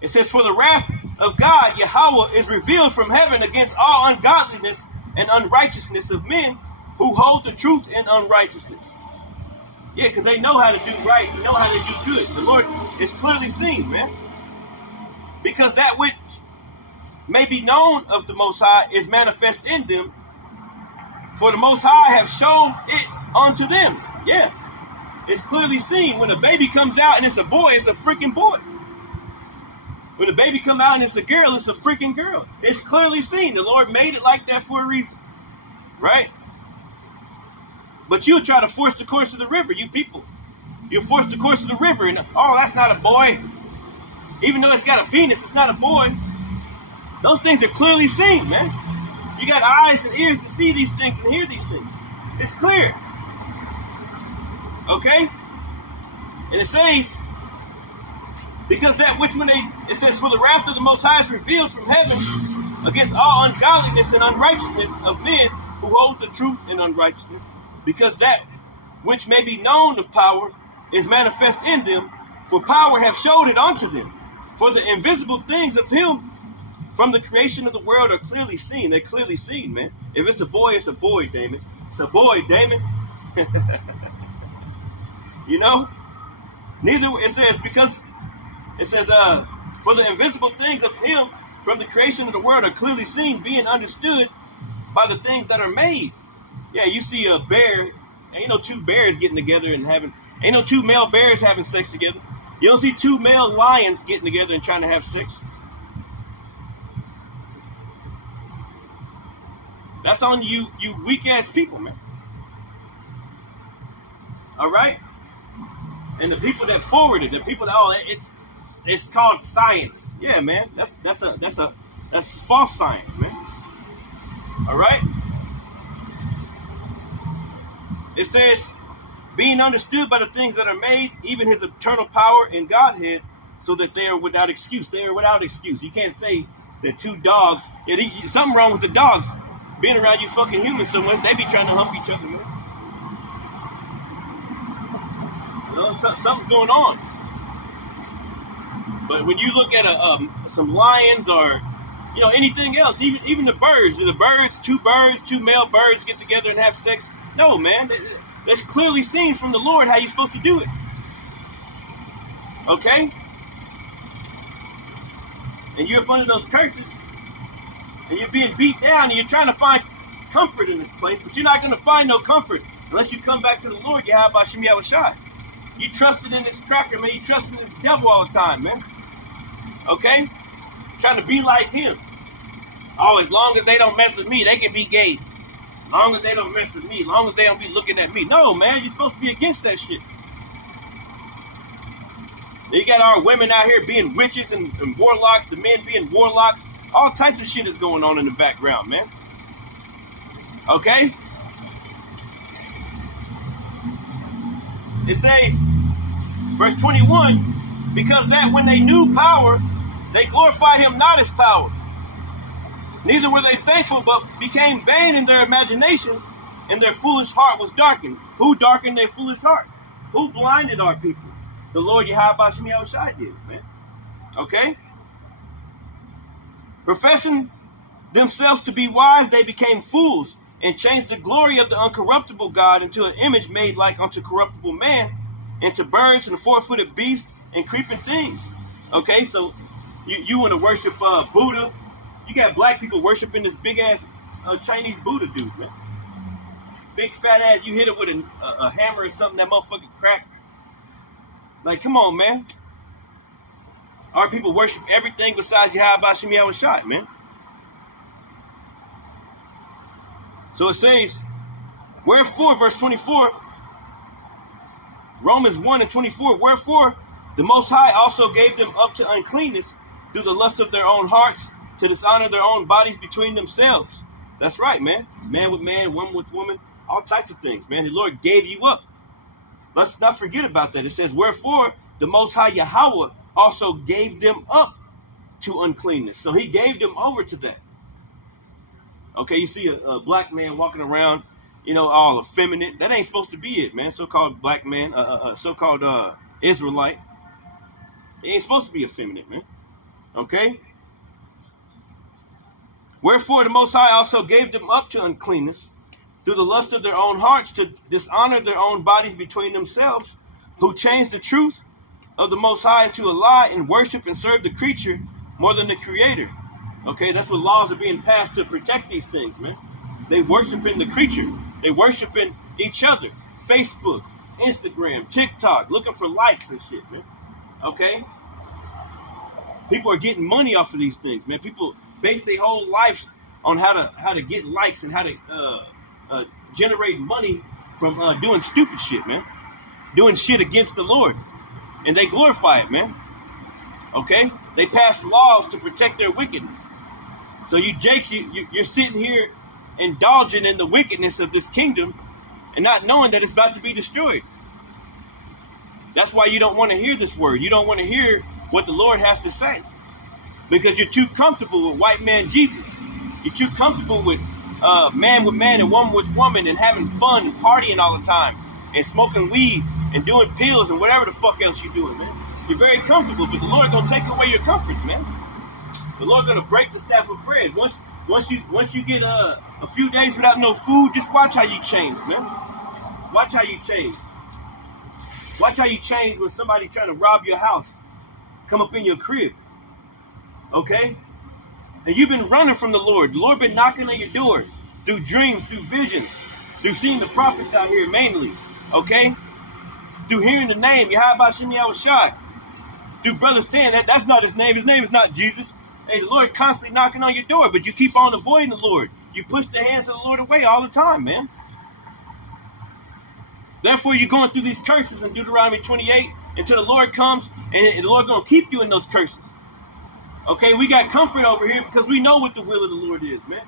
It says, for the wrath of God, Yahawah, is revealed from heaven against all ungodliness and unrighteousness of men who hold the truth in unrighteousness. Yeah, because they know how to do right, they know how to do good. The Lord is clearly seen, man. Because that which may be known of the Most High is manifest in them, for the Most High have shown it unto them. Yeah, it's clearly seen. When a baby comes out and it's a boy, it's a freaking boy. When a baby comes out and it's a girl, it's a freaking girl. It's clearly seen. The Lord made it like that for a reason, right? But you'll try to force the course of the river, you people. You'll force the course of the river, and oh, that's not a boy. Even though it's got a penis, it's not a boy. Those things are clearly seen, man. You got eyes and ears to see these things and hear these things. It's clear. Okay? And it says, because that which it says, for the wrath of the Most High is revealed from heaven against all ungodliness and unrighteousness of men who hold the truth in unrighteousness, because that which may be known of power is manifest in them, for power hath showed it unto them. For the invisible things of him from the creation of the world are clearly seen. They're clearly seen, man. If it's a boy, Damon. It's a boy, Damon. You know? Neither, it says, for the invisible things of him from the creation of the world are clearly seen, being understood by the things that are made. Yeah, you see a bear. Ain't no two bears getting together and ain't no two male bears having sex together. You don't see two male lions getting together and trying to have sex. That's on you weak ass people, man. All right? And the people that forwarded, the people that it's called science. Yeah, man. That's false science, man. All right? It says, being understood by the things that are made, even his eternal power in Godhead, so that they are without excuse. They are without excuse. You can't say that two dogs, something wrong with the dogs being around you fucking humans so much, they be trying to hump each other, man. You know, something's going on. But when you look at some lions or, you know, anything else, even the birds, two male birds get together and have sex. No, man, that's clearly seen from the Lord how you're supposed to do it. Okay? And you're up under those curses, and you're being beat down, and you're trying to find comfort in this place, but you're not going to find no comfort unless you come back to the Lord, Bahasham, Yahawashi. You trusted in this cracker, man. You trusted in this devil all the time, man. Okay? Trying to be like him. Oh, as long as they don't mess with me, they can be gay. As long as they don't mess with me, as long as they don't be looking at me. No, man, you're supposed to be against that shit. You got our women out here being witches and warlocks, the men being warlocks. All types of shit is going on in the background, man. Okay? It says, verse 21, because that when they knew power, they glorified him not as power. Neither were they thankful, but became vain in their imaginations, and their foolish heart was darkened. Who darkened their foolish heart? Who blinded our people? The Lord Yahawashi did, man. Okay? Professing themselves to be wise, they became fools, and changed the glory of the uncorruptible God into an image made like unto corruptible man, into birds and four-footed beasts and creeping things. Okay, so you want to worship Buddha. You got black people worshiping this big-ass Chinese Buddha dude, man. Big fat ass, you hit it with a hammer or something, that motherfucking crack. Like, come on, man. Our people worship everything besides Bahasham, Yahawashi, man. So it says, wherefore, verse 24, Romans 1 and 24, wherefore the Most High also gave them up to uncleanness through the lust of their own hearts, to dishonor their own bodies between themselves. That's right, man. Man with man, woman with woman, all types of things, man. The Lord gave you up. Let's not forget about that. It says, wherefore the Most High Yahawah also gave them up to uncleanness. So he gave them over to that. Okay, you see a black man walking around, you know, all effeminate. That ain't supposed to be it, man. So-called black man, so-called Israelite. He ain't supposed to be effeminate, man. Okay? Wherefore the Most High also gave them up to uncleanness through the lust of their own hearts, to dishonor their own bodies between themselves, who changed the truth of the Most High into a lie, and worship and serve the creature more than the Creator. Okay, that's what laws are being passed to protect these things, man. They worshiping the creature. They worshiping each other. Facebook, Instagram, TikTok, looking for likes and shit, man. Okay? People are getting money off of these things, man. People base their whole lives on how to get likes and how to generate money from doing stupid shit, man. Doing shit against the Lord. And they glorify it, man. Okay? They pass laws to protect their wickedness. So you jakes, you're sitting here indulging in the wickedness of this kingdom and not knowing that it's about to be destroyed. That's why you don't want to hear this word. You don't want to hear what the Lord has to say, because you're too comfortable with white man Jesus. You're too comfortable with man and woman with woman and having fun and partying all the time and smoking weed and doing pills and whatever the fuck else you're doing, man. You're very comfortable, but the Lord gonna take away your comforts, man. The Lord gonna break the staff of bread. Once you get a few days without no food, just watch how you change, man. Watch how you change. Watch how you change when somebody trying to rob your house, come up in your crib, okay? And you've been running from the Lord. The Lord been knocking on your door through dreams, through visions, through seeing the prophets out here mainly, okay? Through hearing the name, Bahasham, Yahawashi. Through brothers saying that's not his name. His name is not Jesus. Hey, the Lord constantly knocking on your door, but you keep on avoiding the Lord. You push the hands of the Lord away all the time, man. Therefore, you're going through these curses in Deuteronomy 28 until the Lord comes, and the Lord going to keep you in those curses. Okay, we got comfort over here because we know what the will of the Lord is, man.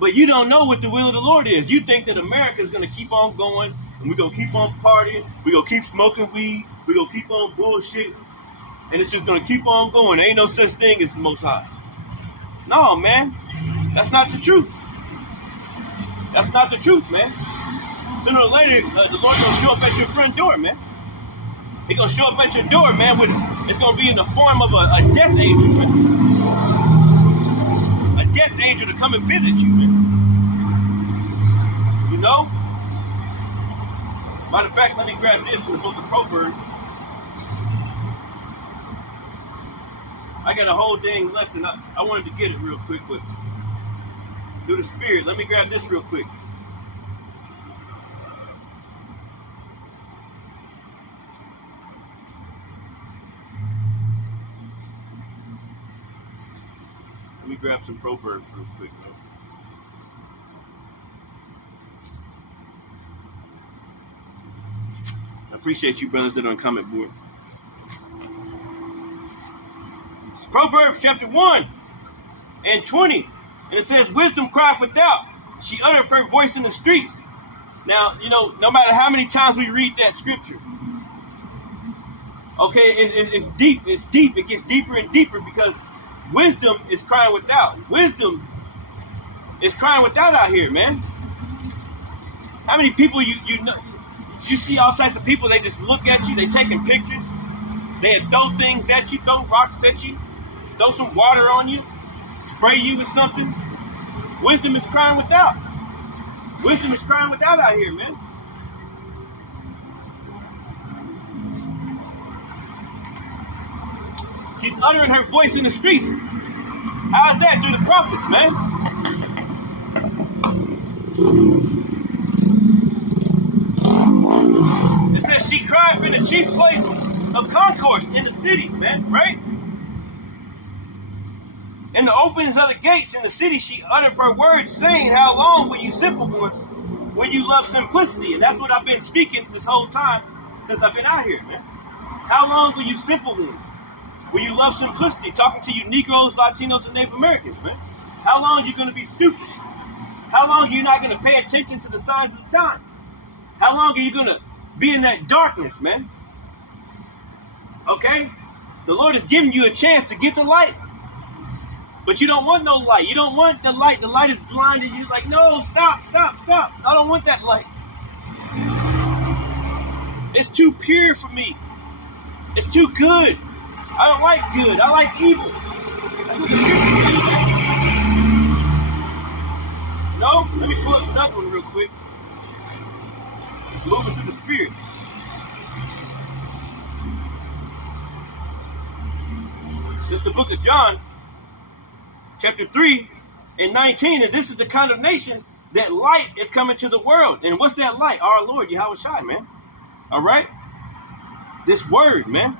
But you don't know what the will of the Lord is. You think that America is going to keep on going, and we're going to keep on partying, we're going to keep smoking weed, we're going to keep on bullshit, and it's just going to keep on going. There ain't no such thing as the Most High. No, man. That's not the truth. That's not the truth, man. Sooner or later, the Lord's going to show up at your front door, man. He's going to show up at your door, man. It's going to be in the form of a death angel, man. A death angel to come and visit you, man. You know? Matter of fact, let me grab this in the book of Proverbs. I got a whole dang lesson. I wanted to get it real quick, but through the Spirit, let me grab this real quick. Let me grab some Proverbs real quick, though. I appreciate you brothers that are on comment board. It's Proverbs chapter 1 and 20. And it says, wisdom crieth without. She uttereth her voice in the streets. Now, you know, no matter how many times we read that scripture, okay, it's deep. It's deep. It gets deeper and deeper because wisdom is crying without. Wisdom is crying without out here, man. How many people you know? You see all types of people. They just look at you. They taking pictures. They throw things at you. Throw rocks at you. Throw some water on you. Spray you with something. Wisdom is crying without. Wisdom is crying without out here, man. She's uttering her voice in the streets. How's that? Through the prophets, man. It says she cried in the chief place of concourse in the cities, man, right? In the openings of the gates in the city, she uttered her words, saying, how long will you simple ones, will you love simplicity? And that's what I've been speaking this whole time since I've been out here, man. How long will you simple ones? Will you love simplicity? Talking to you Negroes, Latinos, and Native Americans, man. How long are you going to be stupid? How long are you not going to pay attention to the signs of the times? How long are you going to be in that darkness, man? Okay? The Lord is giving you a chance to get the light. But you don't want no light. You don't want the light. The light is blinding you. Like, no, stop. I don't want that light. It's too pure for me. It's too good. I don't like good. I like evil. That's what the scripture says, man. No? Let me pull up another one real quick. It's moving through the Spirit. This is the book of John, chapter 3 and 19. And this is the condemnation that light is coming to the world. And what's that light? Our Lord, Yahawashi, man. All right? This word, man.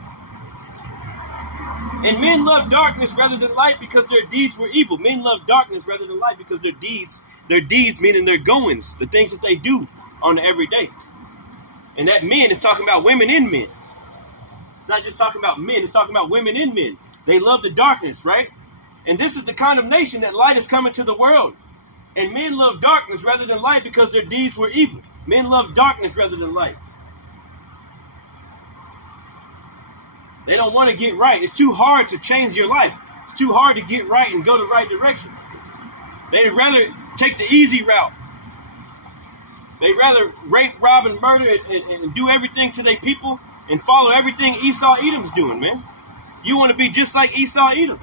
And men love darkness rather than light because their deeds were evil. Men love darkness rather than light because their deeds meaning their goings, the things that they do on the everyday. And that men is talking about women and men. It's not just talking about men, it's talking about women and men. They love the darkness, right? And this is the condemnation, that light is coming to the world. And men love darkness rather than light because their deeds were evil. Men love darkness rather than light. They don't want to get right. It's too hard to change your life. It's too hard to get right and go the right direction. They'd rather take the easy route. They'd rather rape, rob, and murder and do everything to their people and follow everything Esau Edom's doing, man. You want to be just like Esau Edom.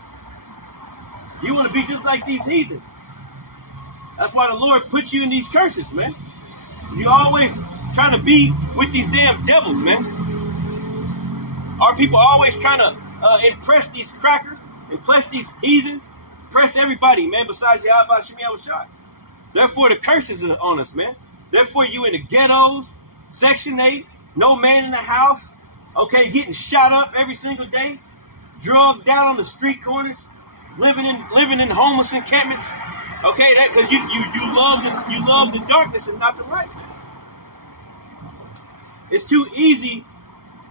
You want to be just like these heathens. That's why the Lord put you in these curses, man. You always trying to be with these damn devils, man. Our people always trying to impress these crackers, impress these heathens, impress everybody, man, besides Yahawashi. Therefore, the curses are on us, man. Therefore, you in the ghettos, Section 8, no man in the house, okay, getting shot up every single day, drugged out on the street corners, living in homeless encampments, okay, that because you love the darkness and not the light. It's too easy.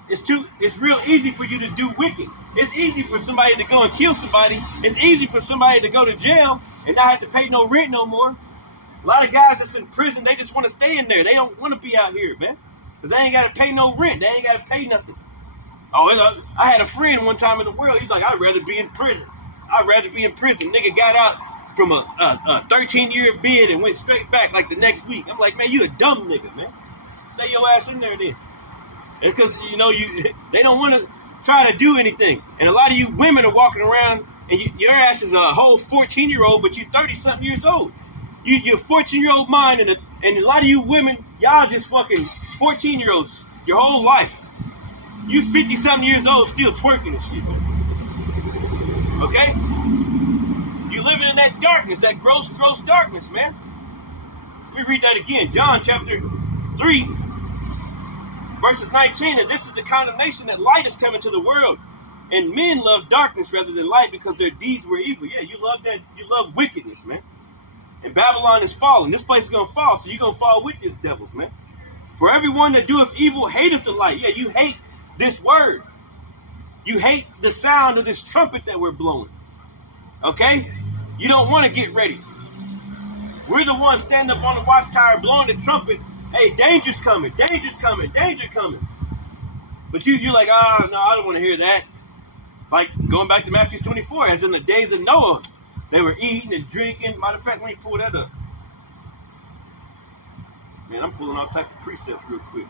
It's real easy for you to do wicked. It's easy for somebody to go and kill somebody. It's easy for somebody to go to jail and not have to pay no rent no more. A lot of guys that's in prison, they just want to stay in there. They don't want to be out here, man. Because they ain't got to pay no rent. They ain't got to pay nothing. Oh, I had a friend one time in the world. He's like, I'd rather be in prison. I'd rather be in prison. Nigga got out from a 13-year bid and went straight back like the next week. I'm like, man, you a dumb nigga, man. Stay your ass in there then. It's because, they don't want to try to do anything. And a lot of you women are walking around and your ass is a whole 14-year-old, but you're 30-something years old. You're a 14-year-old mind, and a lot of you women, y'all just fucking 14-year-olds your whole life. You 50-something years old still twerking and shit. Okay? You living in that darkness, that gross darkness, man. We read that again. John chapter 3, verses 19. And this is the condemnation, that light is coming to the world. And men love darkness rather than light because their deeds were evil. Yeah, you love that. You love wickedness, man. And Babylon is falling. This place is going to fall, so you're going to fall with these devils, man. For everyone that doeth evil hateth the light. Yeah, you hate this word. You hate the sound of this trumpet that we're blowing. Okay? You don't want to get ready. We're the ones standing up on the watchtower blowing the trumpet. Hey, danger's coming, danger's coming, danger coming. But you're like, oh, no, I don't want to hear that. Like going back to Matthew 24, as in the days of Noah. They were eating and drinking. Matter of fact, let me pull that up. Man, I'm pulling all types of precepts real quick.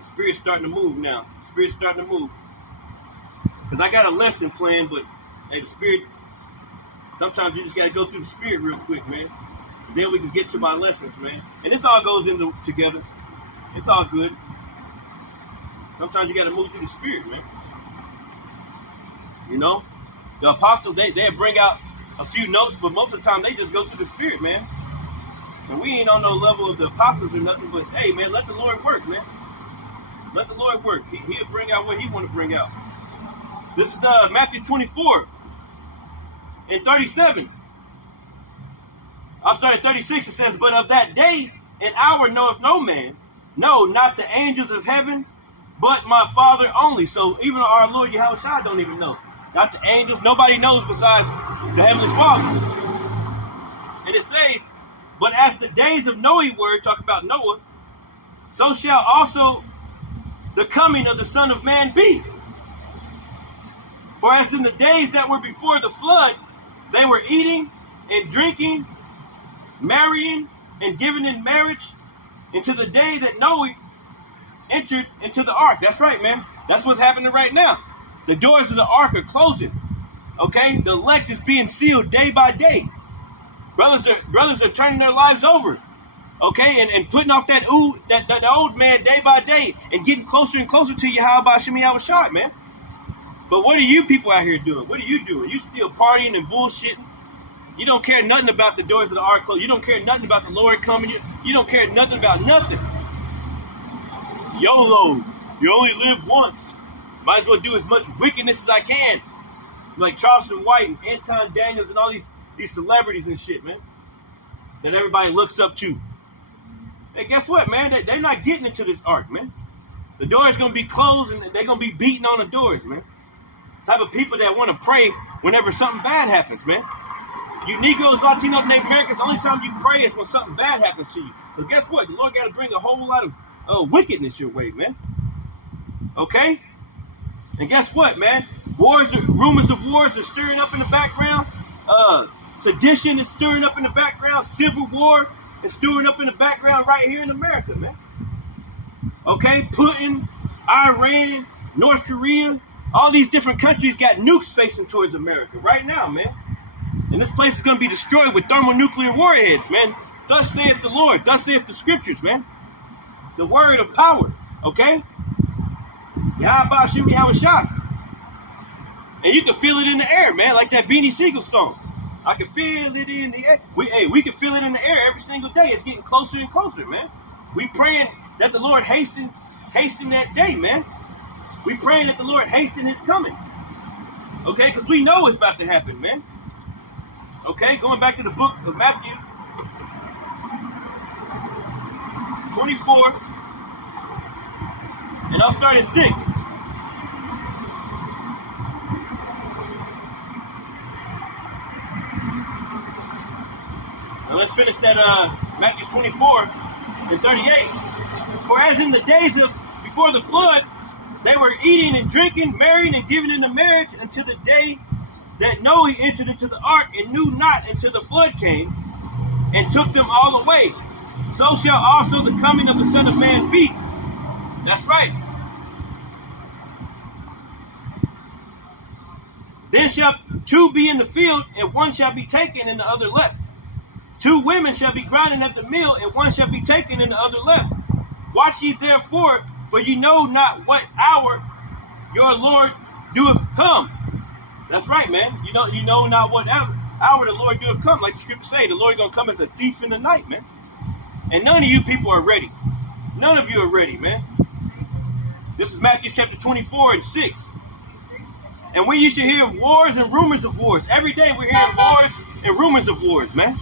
The Spirit's starting to move now. The Spirit's starting to move. Because I got a lesson planned, but hey, the Spirit, sometimes you just got to go through the Spirit real quick, man. Then we can get to my lessons, man. And this all goes into together. It's all good. Sometimes you got to move through the Spirit, man. The apostles, they bring out a few notes, but most of the time they just go through the Spirit, man. And we ain't on no level of the apostles or nothing, but hey, man, let the Lord work, man. Let the Lord work. He'll bring out what he want to bring out. This is Matthew 24 and 37. I'll start at 36. It says, but of that day and hour knoweth no man, no, not the angels of heaven, but my Father only. So even our Lord Yahawashi don't even know. Not the angels. Nobody knows besides the Heavenly Father. And it says, but as the days of Noah were, talking about Noah, so shall also the coming of the Son of Man be. For as in the days that were before the flood, they were eating and drinking, marrying and giving in marriage, until the day that Noah entered into the ark. That's right, man. That's what's happening right now. The doors of the ark are closing. Okay? The elect is being sealed day by day. Brothers are turning their lives over. Okay? And putting off that old man day by day and getting closer and closer to Yahawashi, man. But what are you people out here doing? What are you doing? You still partying and bullshitting. You don't care nothing about the doors of the ark closed. You don't care nothing about the Lord coming. You don't care nothing about nothing. YOLO. You only live once. Might as well do as much wickedness as I can. Like Charleston White and Anton Daniels and all these celebrities and shit, man. That everybody looks up to. Hey, guess what, man? They're not getting into this ark, man. The door's going to be closed and they're going to be beating on the doors, man. Type of people that want to pray whenever something bad happens, man. You Negroes, Latinos, Native Americans, the only time you pray is when something bad happens to you. So guess what? The Lord got to bring a whole lot of wickedness your way, man. Okay? And guess what, man? Rumors of wars are stirring up in the background. Sedition is stirring up in the background. Civil war is stirring up in the background right here in America, man. Okay? Putin, Iran, North Korea, all these different countries got nukes facing towards America right now, man. And this place is going to be destroyed with thermonuclear warheads, man. Thus saith the Lord. Thus saith the scriptures, man. The word of power, okay? Bahasham, Yahawashi. And you can feel it in the air, man, like that Beanie Siegel song. I can feel it in the air. We can feel it in the air every single day. It's getting closer and closer, man. We praying that the Lord hasten that day, man. We praying that the Lord hasten his coming. Okay, because we know it's about to happen, man. Okay, going back to the book of Matthew 24, and I'll start at 6. Now let's finish that Matthew 24 and 38. For as in the days of before the flood, they were eating and drinking, marrying and giving into marriage until the day that Noah entered into the ark and knew not until the flood came and took them all away. So shall also the coming of the Son of Man be. That's right. Then shall two be in the field, and one shall be taken and the other left. Two women shall be grinding at the mill, and one shall be taken and the other left. Watch ye therefore, for ye know not what hour your Lord doeth come. That's right, man. You know not what hour the Lord doeth come. Like the scriptures say, the Lord is going to come as a thief in the night, man. And none of you people are ready. None of you are ready, man. This is Matthew chapter 24 and 6. And when you should hear of wars and rumors of wars. Every day we're hearing wars and rumors of wars, man.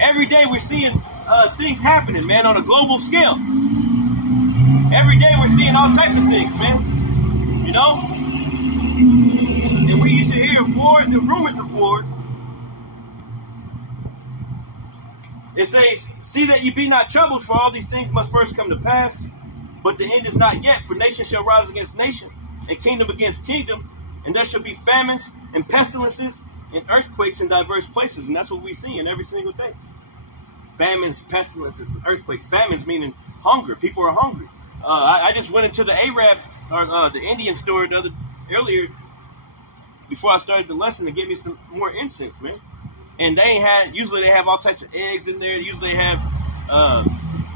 Every day we're seeing things happening, man, on a global scale. Every day we're seeing all types of things, man. You know? And when you should hear of wars and rumors of wars, it says, see that you be not troubled, for all these things must first come to pass. But the end is not yet, for nation shall rise against nation, and kingdom against kingdom, and there shall be famines and pestilences and earthquakes in diverse places. And that's what we see in every single day. Famines, pestilences, and earthquakes. Famines meaning hunger. People are hungry. I just went into the Arab, or the Indian store earlier, before I started the lesson, to get me some more incense, man. And usually they have all types of eggs in there. Usually they have,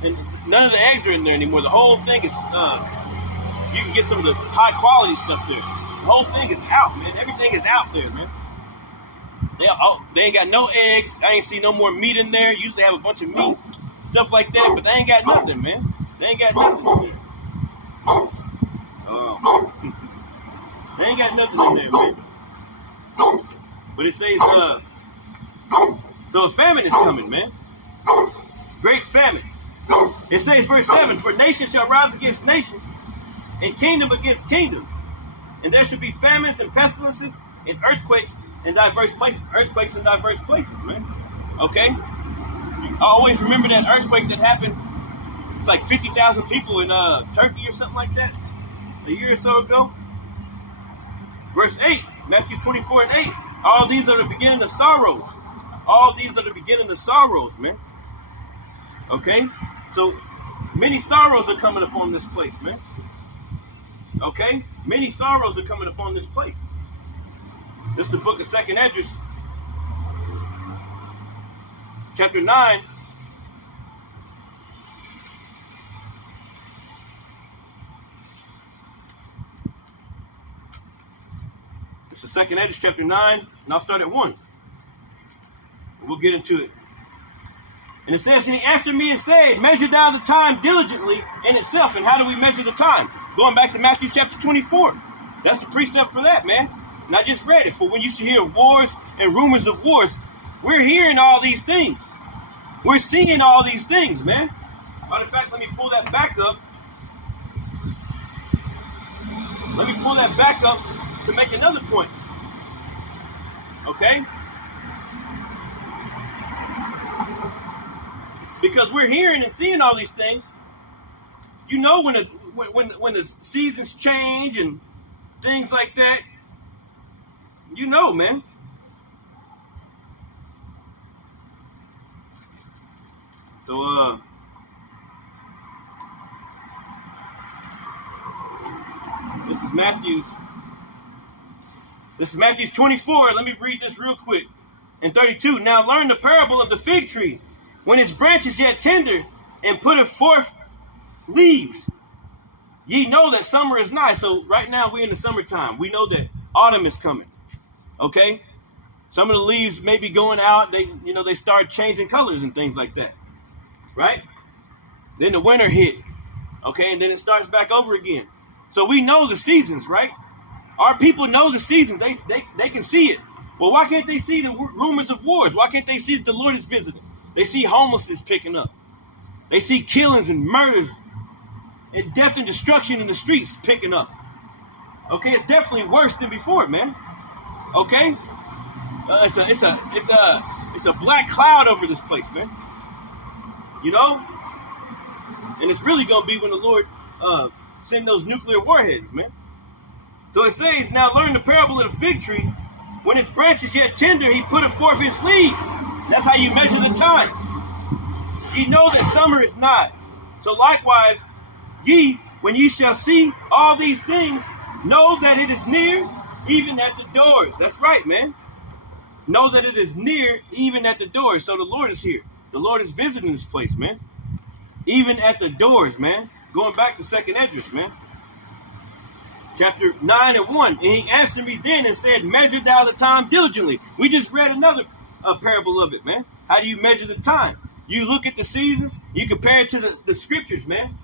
and none of the eggs are in there anymore. The whole thing is, you can get some of the high quality stuff there. The whole thing is out, man. Everything is out there, man. They ain't got no eggs. I ain't see no more meat in there. Usually they have a bunch of meat, stuff like that, but they ain't got nothing, man. They ain't got nothing in there. They ain't got nothing in there, man. But it says, so a famine is coming, man. Great famine. It says, verse 7, for nation shall rise against nation, and kingdom against kingdom. And there shall be famines and pestilences and earthquakes in diverse places. Earthquakes in diverse places, man. Okay? I always remember that earthquake that happened. It's like 50,000 people in Turkey or something like that, a year or so ago. Verse 8, Matthew 24 and 8. All these are the beginning of sorrows. All these are the beginning of sorrows, man. Okay? So, many sorrows are coming upon this place, man. Okay? Many sorrows are coming upon this place. This is the book of 2nd Esdras, chapter 9. It's the 2nd Esdras, chapter 9, and I'll start at 1. We'll get into it. And it says, and he answered me and said, measure down the time diligently in itself. And how do we measure the time? Going back to Matthew chapter 24. That's the precept for that, man. And I just read it. For when you should hear wars and rumors of wars, we're hearing all these things. We're seeing all these things, man. Matter of fact, let me pull that back up. Let me pull that back up to make another point. Okay? Because we're hearing and seeing all these things. You know when the seasons change and things like that. You know, man. So this is Matthew's 24. Let me read this real quick. And 32. Now learn the parable of the fig tree. When its branch is yet tender, and putteth forth leaves, ye know that summer is nigh. So right now we're in the summertime. We know that autumn is coming. Okay? Some of the leaves may be going out. They start changing colors and things like that. Right? Then the winter hit. Okay? And then it starts back over again. So we know the seasons, right? Our people know the seasons. They can see it. Well, why can't they see the rumors of wars? Why can't they see that the Lord is visiting? They see homelessness picking up. They see killings and murders and death and destruction in the streets picking up. Okay, it's definitely worse than before, man. Okay, it's a black cloud over this place, man. You know, and it's really gonna be when the Lord send those nuclear warheads, man. So it says, now learn the parable of the fig tree. When its branch is yet tender, he putteth forth his leaves. That's how you measure the time. Ye know that summer is nigh. So likewise, ye, when ye shall see all these things, know that it is near, even at the doors. That's right, man. Know that it is near, even at the doors. So the Lord is here. The Lord is visiting this place, man. Even at the doors, man. Going back to 2nd Esdras, man. Chapter 9 and 1. And he answered me then and said, measure thou the time diligently. We just read another parable of it, man. How do you measure the time? You look at the seasons, you compare it to the scriptures, man.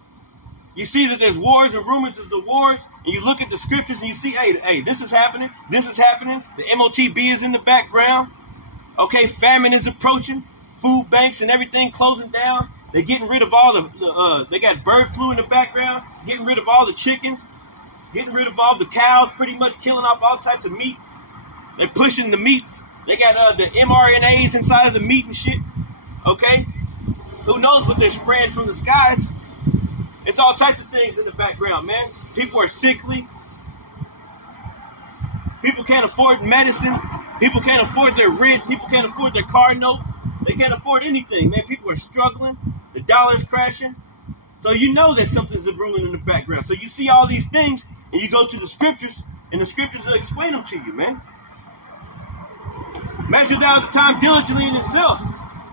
You see that there's wars and rumors of the wars, and you look at the scriptures and you see, hey, this is happening, the MOTB is in the background. Okay, famine is approaching, food banks and everything closing down. They're getting rid of all they got bird flu in the background, getting rid of all the chickens, getting rid of all the cows, pretty much killing off all types of meat. They're pushing the meat. They got the mRNAs inside of the meat and shit. Okay? Who knows what they're spraying from the skies? It's all types of things in the background, man. People are sickly. People can't afford medicine. People can't afford their rent. People can't afford their car notes. They can't afford anything, man. People are struggling. The dollar's crashing. So you know that something's brewing in the background. So you see all these things, and you go to the scriptures, and the scriptures will explain them to you, man. Measure thou the time diligently in itself,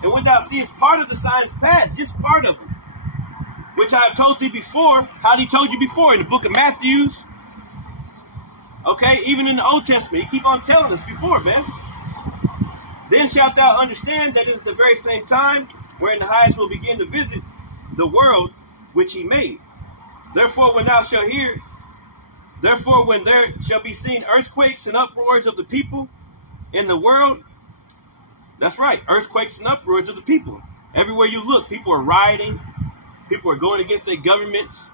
and when thou seest part of the signs past, just part of them, which I have told thee before. How he told you before? In the book of Matthew. Okay, even in the Old Testament, he keep on telling us before, man. Then shalt thou understand that it is the very same time wherein the highest will begin to visit the world which he made. Therefore, when there shall be seen earthquakes and uproars of the people in the world. That's right, earthquakes and uproars of the people. Everywhere you look, people are rioting. People are going against their governments,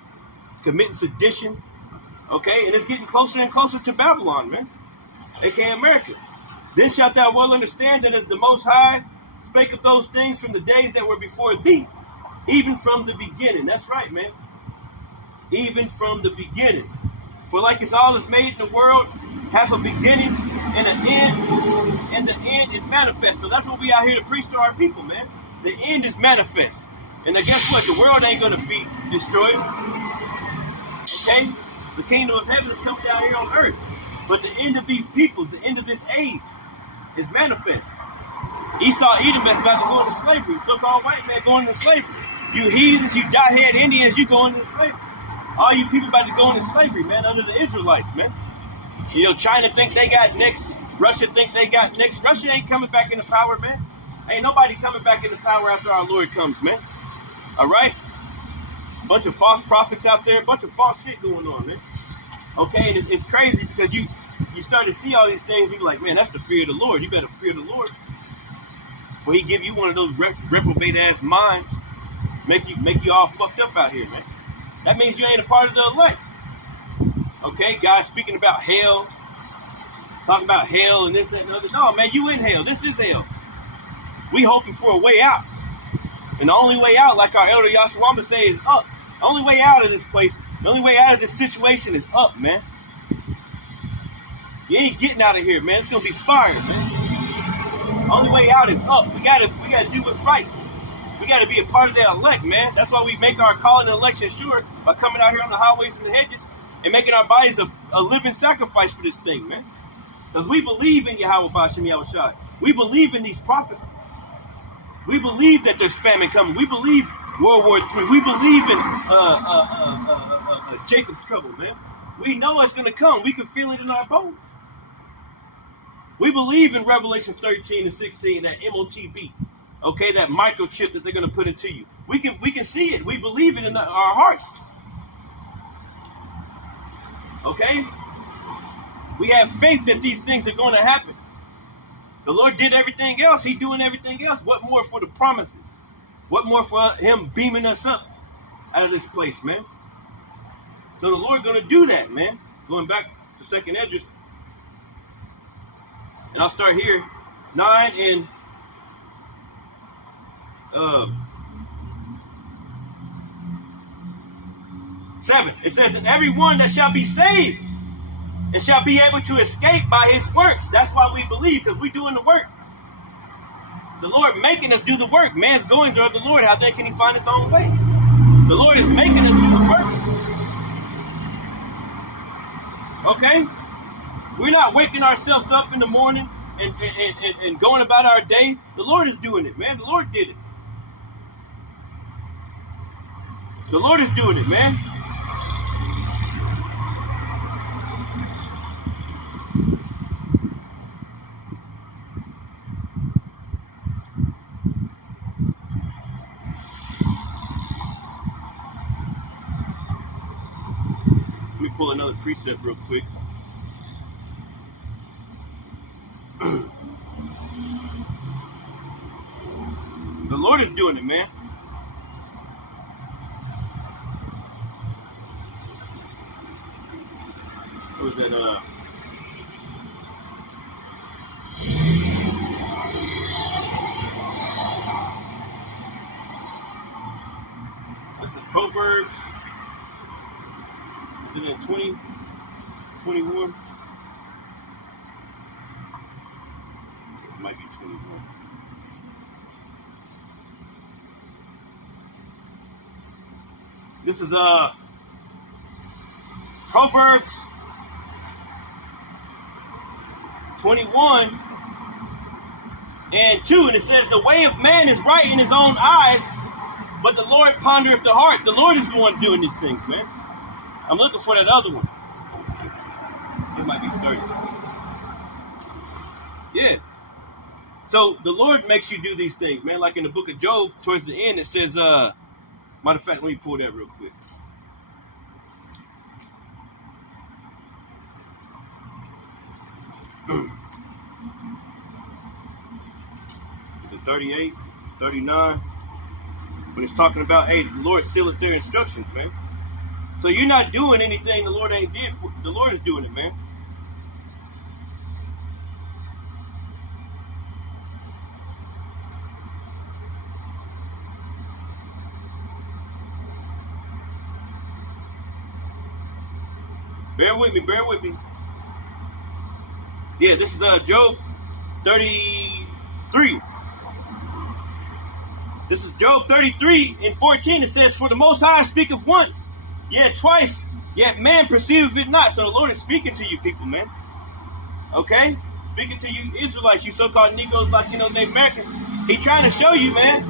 committing sedition. Okay, and it's getting closer and closer to Babylon, man. A.K.A. America. Then shalt thou well understand that as the Most High spake of those things from the days that were before thee, even from the beginning. That's right, man. Even from the beginning. For like as all is made in the world has a beginning and an end, and the end is manifest. So that's what we out here to preach to our people, man. The end is manifest. And then guess what? The world ain't going to be destroyed. Okay? The kingdom of heaven is coming down here on earth. But the end of these people, the end of this age, is manifest. Esau, Edom is about to go into slavery. So-called white man going into slavery. You heathens, you dot-head Indians, you going into slavery. All you people about to go into slavery, man, under the Israelites, man. You know, China think they got next. Russia think they got next. Russia ain't coming back into power, man. Ain't nobody coming back into power after our Lord comes, man. All right? Bunch of false prophets out there. Bunch of false shit going on, man. Okay? And it's crazy because you start to see all these things. You're like, man, that's the fear of the Lord. You better fear the Lord. Well, he give you one of those reprobate-ass minds. Make you all fucked up out here, man. That means you ain't a part of the elect. Okay, guys speaking about hell, talking about hell and this, that, and the other. No, man, you in hell. This is hell. We hoping for a way out. And the only way out, like our elder Yahawah say, is up. The only way out of this place, the only way out of this situation is up, man. You ain't getting out of here, man. It's gonna be fire, man. The only way out is up. We gotta do what's right. We gotta be a part of that elect, man. That's why we make our calling and election sure by coming out here on the highways and the hedges and making our bodies a living sacrifice for this thing, man. Because we believe in Yahawah, Bahasham, Yahawashi. We believe in these prophecies. We believe that there's famine coming. We believe World War III. We believe in Jacob's trouble, man. We know it's going to come. We can feel it in our bones. We believe in Revelation 13 and 16, that MOTB, okay, that microchip that they're going to put into you. We can see it. We believe it in our hearts. Okay? We have faith that these things are going to happen. The Lord did everything else. He's doing everything else. What more for the promises? What more for him beaming us up out of this place, man? So the Lord going to do that, man. Going back to second Esdras. And I'll start here. 9 and 7. It says, and everyone that shall be saved and shall be able to escape by his works. That's why we believe, because we're doing the work. The Lord making us do the work. Man's goings are of the Lord. How then can he find his own way? The Lord is making us do the work. Okay? We're not waking ourselves up in the morning and going about our day. The Lord is doing it, man. The Lord did it. The Lord is doing it, man. Let me pull another precept real quick. The Lord is doing it, man. What was that? This is Proverbs. Is it in 20, 21? It might be 21. This is Proverbs 21 and 2, and it says, the way of man is right in his own eyes, but the Lord pondereth the heart. The Lord is the one doing these things, man. I'm looking for that other one. It might be 30. Yeah. So the Lord makes you do these things, man. Like in the book of Job, towards the end, it says, matter of fact, let me pull that real quick. Is it 38, 39? When it's talking about, hey, the Lord sealeth their instructions, man. So you're not doing anything the Lord ain't did for. The Lord is doing it, man. Bear with me, bear with me. Yeah, this is Job 33. This is Job 33 and 14. It says, for the Most High speaketh once, yet twice, yet man perceiveth it not. So the Lord is speaking to you people, man. Okay? Speaking to you Israelites, you so-called Negroes, Latinos, Native Americans. He's trying to show you, man,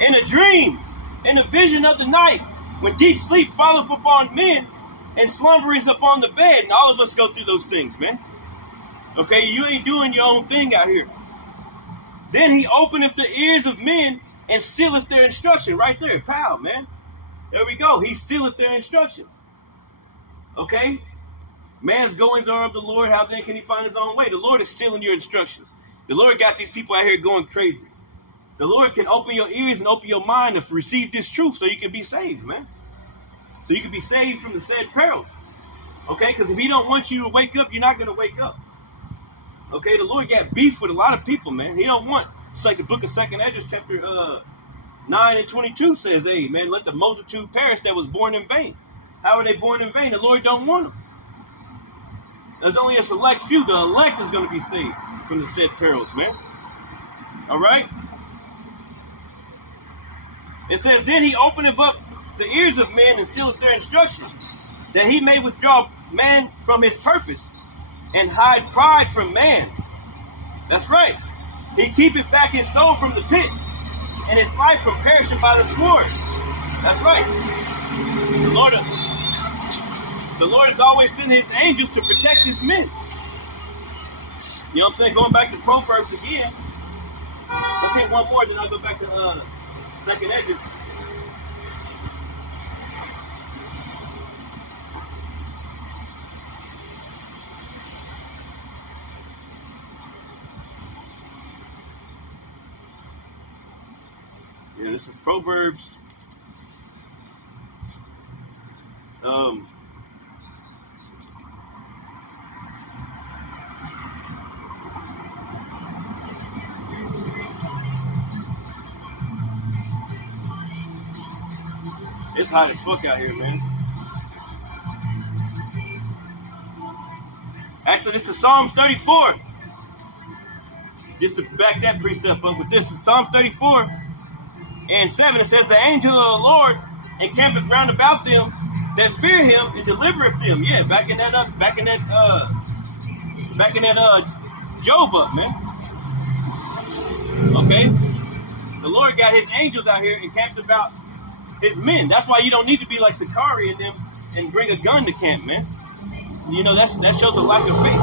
in a dream, in a vision of the night, when deep sleep falleth upon men, and slumber is upon the bed. And all of us go through those things, man. Okay, you ain't doing your own thing out here. Then he openeth the ears of men and sealeth their instruction. Right there, pow, man. There we go. He sealeth their instructions. Okay? Man's goings are of the Lord. How then can he find his own way? The Lord is sealing your instructions. The Lord got these people out here going crazy. The Lord can open your ears and open your mind to receive this truth so you can be saved, man. So you can be saved from the said perils. Okay? Because if he don't want you to wake up, you're not going to wake up. Okay? The Lord got beef with a lot of people, man. He don't want, it's like the book of 2nd Esdras chapter 9:22 says, hey, man, let the multitude perish that was born in vain. How are they born in vain? The Lord don't want them. There's only a select few. The elect is going to be saved from the said perils, man. All right? It says, then he openeth up the ears of men and sealeth their instruction, that he may withdraw man from his purpose and hide pride from man. That's right. He keepeth back his soul from the pit and his life from perishing by the sword. That's right. The Lord is always sending his angels to protect his men. You know what I'm saying? Going back to Proverbs again. Let's hit one more, then I'll go back to second Edges. Yeah, this is Proverbs. It's hot as fuck out here, man. Actually, this is Psalms 34. Just to back that precept up with this, is Psalms 34 and 7. It says, the angel of the Lord encampeth round about them that fear him and delivereth them. Yeah, backing that Job up, man. Okay? The Lord got his angels out here encamped about his men. That's why you don't need to be like Sakari and them and bring a gun to camp, man. You know, that shows a lack of faith.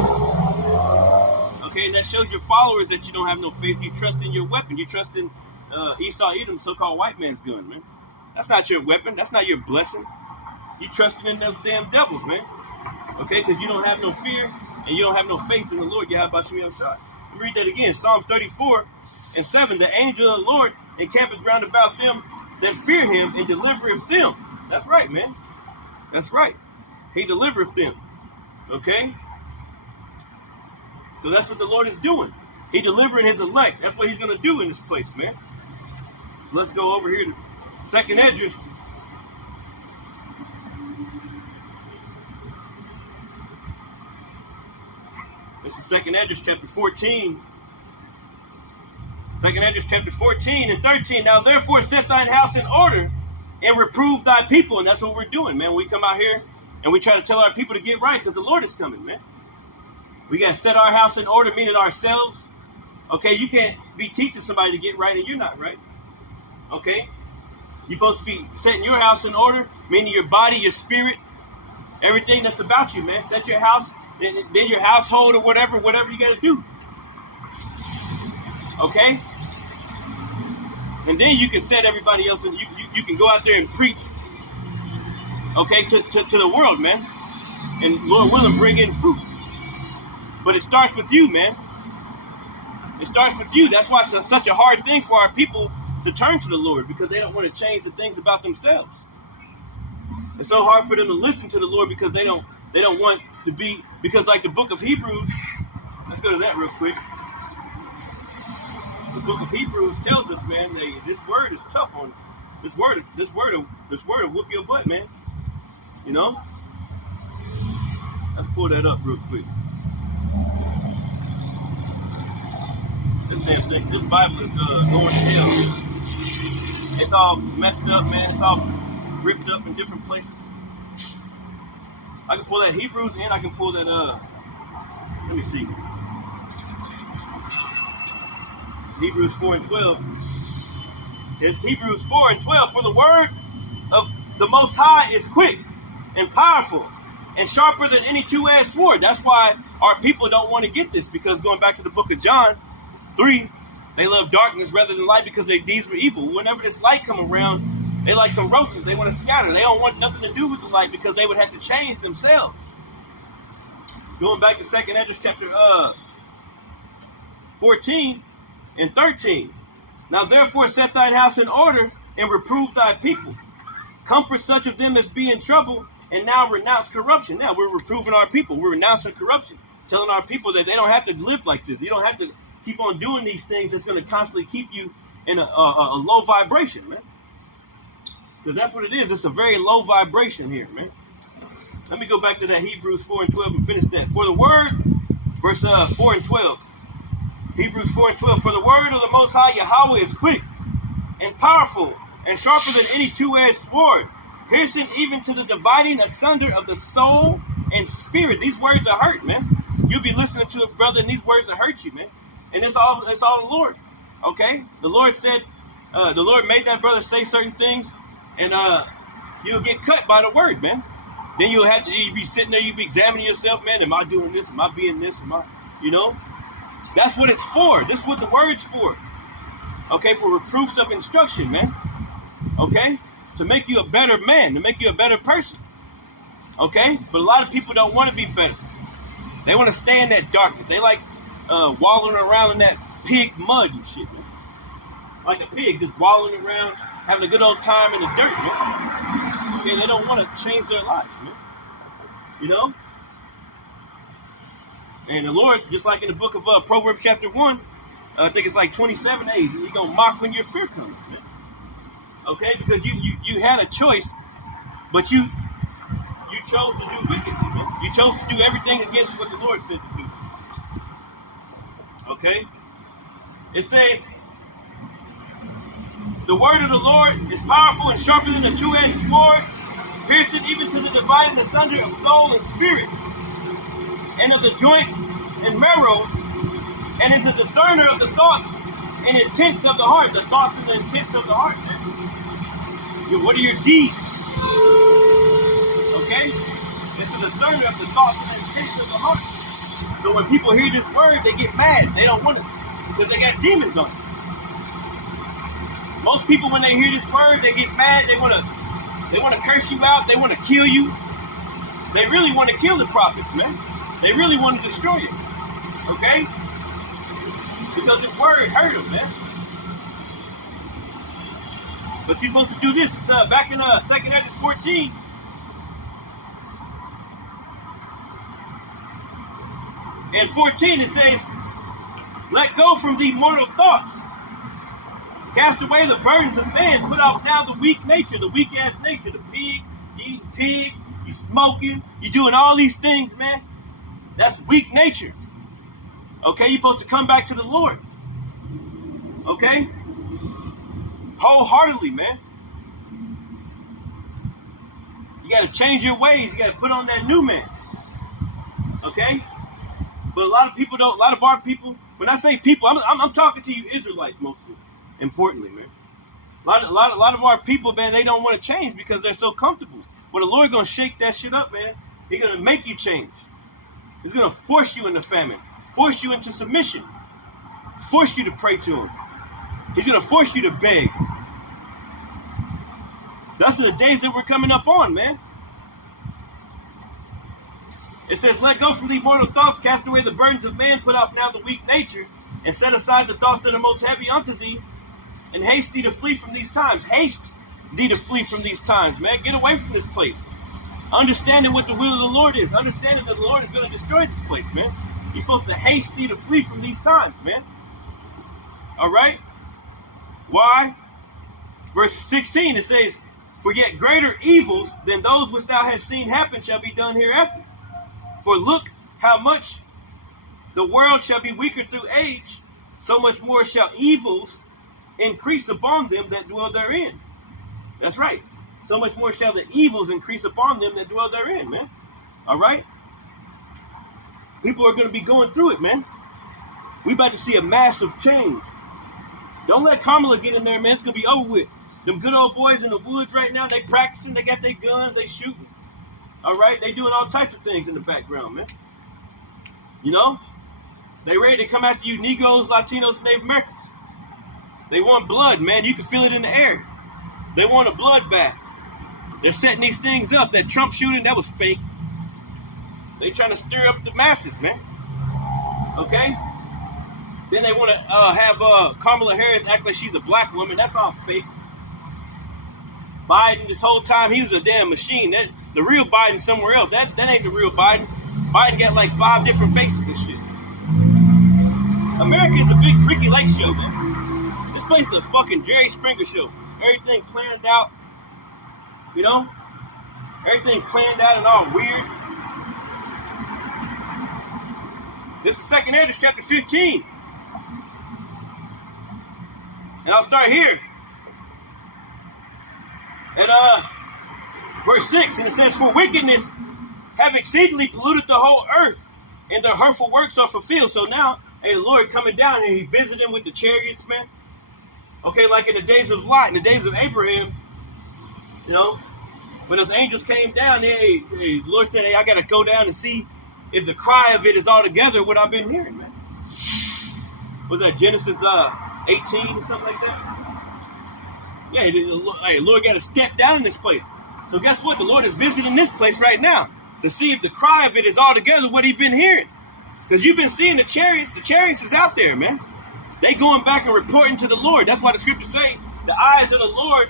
Okay, and that shows your followers that you don't have no faith. You trust in your weapon. You trust in Esau Edom's so-called white man's gun, man. That's not your weapon. That's not your blessing. You trusting in those damn devils, man. Okay, because you don't have no fear and you don't have no faith in the Lord. Yahawashi. Let me read that again. Psalms 34 and 7. The angel of the Lord encampeth round about them that fear him and delivereth them. That's right, man. That's right. He delivereth them. Okay? So that's what the Lord is doing. He delivering his elect. That's what he's going to do in this place, man. So let's go over here to second Esdras. This is second Esdras chapter 14. Second Esdras chapter 14 and 13. Now therefore set thine house in order and reprove thy people. And that's what we're doing, man. We come out here and we try to tell our people to get right because the Lord is coming, man. We got to set our house in order, meaning ourselves. Okay, you can't be teaching somebody to get right and you're not right. Okay? You're supposed to be setting your house in order, meaning your body, your spirit, everything that's about you, man. Set your house, then your household or whatever you got to do. Okay? And then you can set everybody else, and you can go out there and preach, okay, to the world, man. And Lord willing, bring in fruit. But it starts with you, man. It starts with you. That's why it's such a hard thing for our people to turn to the Lord, because they don't want to change the things about themselves. It's so hard for them to listen to the Lord because they don't want to be, because like the book of Hebrews, let's go to that real quick. The book of Hebrews tells us, man, this word is tough on this word will whoop your butt, man. You know? Let's pull that up real quick. This damn thing, this Bible is going to hell. It's all messed up, man. It's all ripped up in different places. I can pull that Hebrews and I can pull that let me see. Hebrews 4 and 12. It's Hebrews 4 and 12. For the word of the Most High is quick and powerful and sharper than any two-edged sword. That's why our people don't want to get this, because going back to the book of John 3, they love darkness rather than light because their deeds were evil. Whenever this light come around, they like some roaches. They want to scatter. They don't want nothing to do with the light because they would have to change themselves. Going back to second Esdras chapter 14 and 13. Now therefore set thine house in order and reprove thy people. Comfort such of them as be in trouble, and now renounce corruption. Now we're reproving our people. We're renouncing corruption. Telling our people that they don't have to live like this. You don't have to keep on doing these things that's going to constantly keep you in a low vibration, man. Because that's what it is. It's a very low vibration here, man. Let me go back to that Hebrews 4 and 12 and finish that. For the word, verse 4 and 12. Hebrews 4 and 12. For the word of the Most High Yahawah is quick and powerful and sharper than any two-edged sword, piercing even to the dividing asunder of the soul and spirit. These words are hurt, man. You'll be listening to it, brother, and these words will hurt you, man. And it's all the Lord. Okay? The Lord said, the Lord made that brother say certain things, and you'll get cut by the word, man. Then you'll be sitting there, you'll be examining yourself, man. Am I doing this? Am I being this? Am I, you know? That's what it's for. This is what the word's for. Okay? For reproofs of instruction, man. Okay? To make you a better man, to make you a better person. Okay? But a lot of people don't want to be better. They want to stay in that darkness. They like wallowing around in that pig mud and shit, man. Like a pig just wallowing around, having a good old time in the dirt, man. Okay, they don't want to change their lives, man. You know? And the Lord, just like in the book of Proverbs chapter 1, I think it's like 27:8, He's going to mock when your fear comes, man. Okay? Because you had a choice, but you chose to do wickedness, man. You chose to do everything against what the Lord said to do. Okay? It says, the word of the Lord is powerful and sharper than a two-edged sword, piercing even to the dividing asunder of soul and spirit, and of the joints and marrow, and is a discerner of the thoughts and intents of the heart. The thoughts and the intents of the heart, man. What are your deeds? Okay? It's a discerner of the thoughts and intents of the heart. So when people hear this word, they get mad. They don't want it because they got demons on it. Most people, when they hear this word, they get mad. They want to curse you out. They want to kill you. They really want to kill the prophets, man. They really want to destroy you. Okay? Because this word hurt them, man. But you're supposed to do this. It's back in 2 Edges 14. And 14 it says, let go from thee mortal thoughts. Cast away the burdens of man. Put off now the weak nature, the weak ass nature, the pig, you eating pig, you smoking, you doing all these things, man. That's weak nature. Okay, you're supposed to come back to the Lord. Okay? Wholeheartedly, man. You got to change your ways. You got to put on that new man. Okay? But a lot of people don't, a lot of our people, when I say people, I'm talking to you Israelites mostly, importantly, man. A lot of our people, man, they don't want to change because they're so comfortable. But the Lord going to shake that shit up, man. He's going to make you change. He's going to force you into famine, force you into submission, force you to pray to him. He's going to force you to beg. That's the days that we're coming up on, man. It says, let go from the mortal thoughts, cast away the burdens of man, put off now the weak nature, and set aside the thoughts that are most heavy unto thee, and haste thee to flee from these times. Haste thee to flee from these times, man. Get away from this place. Understanding what the will of the Lord is. Understanding that the Lord is going to destroy this place, man. You're supposed to haste thee to flee from these times, man. All right? Why? Verse 16, it says, for yet greater evils than those which thou hast seen happen shall be done hereafter. For look how much the world shall be weaker through age, so much more shall evils increase upon them that dwell therein. That's right. So much more shall the evils increase upon them that dwell therein, man. All right? People are going to be going through it, man. We about to see a massive change. Don't let Kamala get in there, man. It's going to be over with. Them good old boys in the woods right now, they practicing. They got their guns. They shooting. All right? They doing all types of things in the background, man. You know? They ready to come after you Negroes, Latinos, and Native Americans. They want blood, man. You can feel it in the air. They want a bloodbath. They're setting these things up. That Trump shooting, that was fake. They trying to stir up the masses, man. Okay? Then they want to have Kamala Harris act like she's a black woman. That's all fake. Biden, this whole time, he was a damn machine. The real Biden somewhere else. That ain't the real Biden. Biden got like 5 different faces and shit. America is a big Ricky Lake show, man. This place is a fucking Jerry Springer show. Everything planned out, you know? Everything planned out and all weird. This is 2nd Esdras chapter 15. And I'll start here. At verse 6, and it says, "For wickedness have exceedingly polluted the whole earth, and their hurtful works are fulfilled." So now, hey, the Lord coming down and he visiting with the chariots, man. Okay, like in the days of Lot, in the days of Abraham, you know, when those angels came down, the Lord said, "Hey, I got to go down and see if the cry of it is altogether what I've been hearing, man." Was that Genesis 18 or something like that? Yeah, the Lord got to step down in this place. So guess what? The Lord is visiting this place right now to see if the cry of it is altogether what he's been hearing. Because you've been seeing the chariots. The chariots is out there, man. They going back and reporting to the Lord. That's why the scriptures say the eyes of the Lord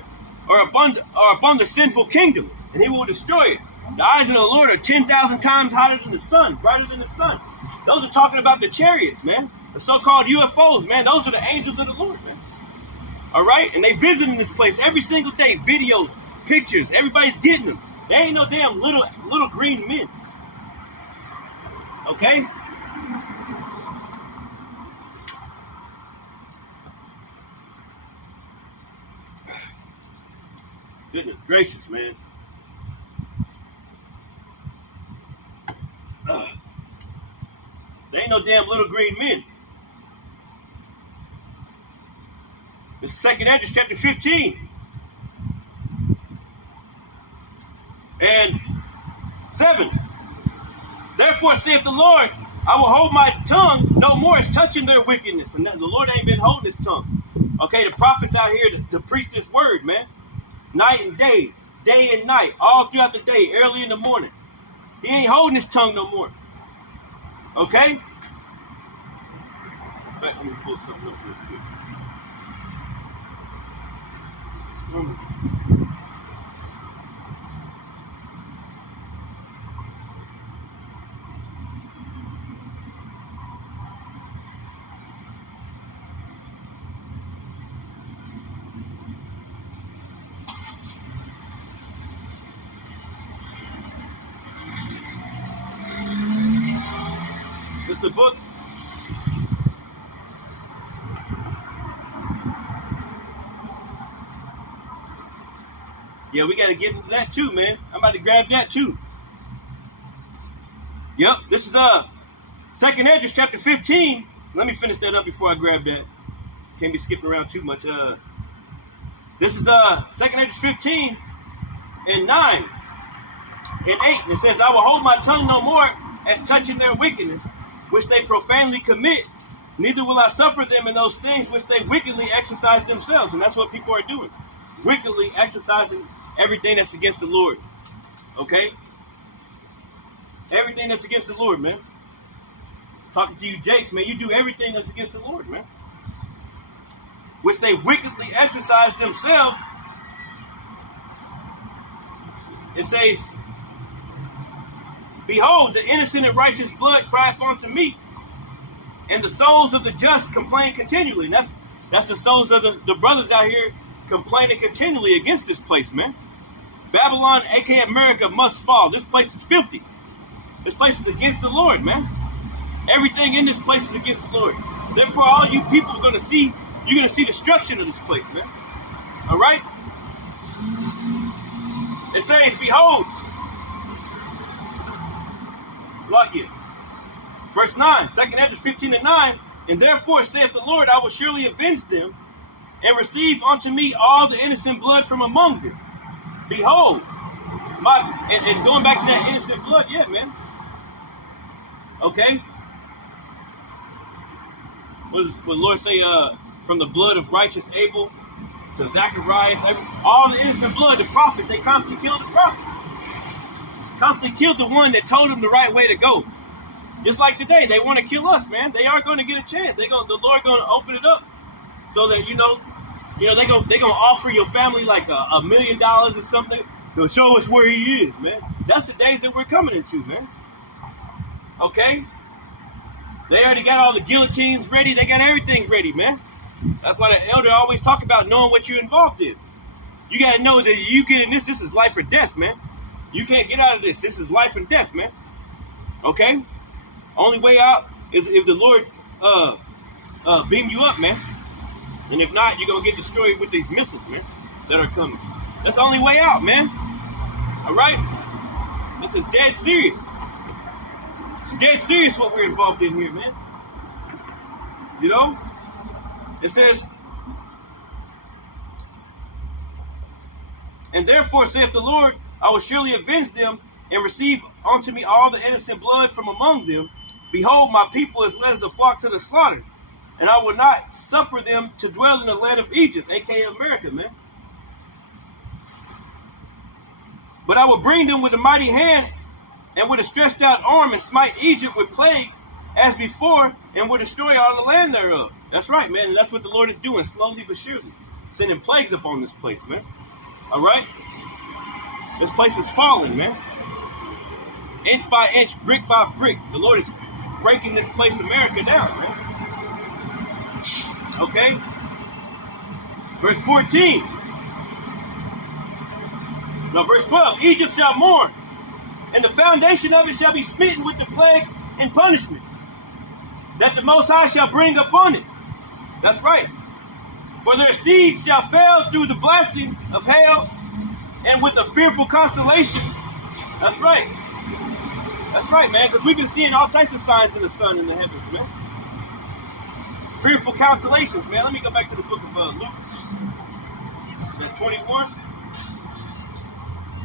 are upon the sinful kingdom, and he will destroy it. The eyes of the Lord are 10,000 times hotter than the sun, brighter than the sun. Those are talking about the chariots, man. The so-called UFOs, man. Those are the angels of the Lord, man. All right? And they visiting this place every single day. Videos, pictures. Everybody's getting them. They ain't no damn little green men. Okay? Goodness gracious, man. They ain't no damn little green men. This is 2nd Esdras chapter 15. And 7. "Therefore saith the Lord, I will hold my tongue no more as touching their wickedness." And the Lord ain't been holding his tongue. Okay, the prophets out here to preach this word, man. Night and day and night, all throughout the day, early in the morning. He ain't holding his tongue no more. Okay? In fact, let me pull something up real quick. This is the book. Yeah, we got to get into that too, man. I'm about to grab that too. Yep, this is 2nd Esdras chapter 15. Let me finish that up before I grab that. Can't be skipping around too much. This is 2nd Esdras 15 and 9 and 8. And it says, "I will hold my tongue no more as touching their wickedness, which they profanely commit, neither will I suffer them in those things which they wickedly exercise themselves." And that's what people are doing. Wickedly exercising everything that's against the Lord. Okay? Everything that's against the Lord, man. Talking to you Jakes, man, you do everything that's against the Lord, man. Which they wickedly exercise themselves. It says, "Behold, the innocent and righteous blood crieth unto me, and the souls of the just complain continually." And that's the souls of the brothers out here complaining continually against this place, man. Babylon, aka America, must fall. This place is filthy. This place is against the Lord, man. Everything in this place is against the Lord. Therefore, all you people are going to see, you're going to see destruction of this place, man. All right? It says, "Behold," Lucky. Verse 9, 2nd Esdras 15 and 9, "And therefore saith the Lord, I will surely avenge them, and receive unto me all the innocent blood from among them. Behold," and going back to that innocent blood, yeah, man. Okay? What does the Lord say? From the blood of righteous Abel to Zacharias, all the innocent blood, the prophets, they constantly killed the prophets. Constantly killed the one that told them the right way to go. Just like today, they want to kill us, man. They are going to get a chance. The Lord going to open it up so that they're going to offer your family like $1 million or something to show us where He is, man. That's the days that we're coming into, man. Okay? They already got all the guillotines ready. They got everything ready, man. That's why the elder always talk about knowing what you're involved in. You got to know that you get in this is life or death, man. You can't get out of this. This is life and death, man. Okay? Only way out is if the Lord beam you up, man. And if not, you're going to get destroyed with these missiles, man, that are coming. That's the only way out, man. All right? This is dead serious. It's dead serious what we're involved in here, man. You know? It says, and therefore saith the Lord, I will surely avenge them and receive unto me all the innocent blood from among them. Behold, my people is led as a flock to the slaughter, and I will not suffer them to dwell in the land of Egypt, aka America, man. But I will bring them with a mighty hand and with a stretched out arm and smite Egypt with plagues as before, and will destroy all the land thereof. That's right, man. And that's what the Lord is doing, slowly but surely. Sending plagues upon this place, man. All right? This place is falling, man. Inch by inch, brick by brick. The Lord is breaking this place, America, down, man. Okay? Verse 14. No, verse 12. Egypt shall mourn, and the foundation of it shall be smitten with the plague and punishment that the Most High shall bring upon it. That's right. For their seeds shall fail through the blasting of hail and with a fearful constellation. That's right. That's right, man, because we've been seeing all types of signs in the sun in the heavens, man. Fearful constellations, man. Let me go back to the book of Luke. 21.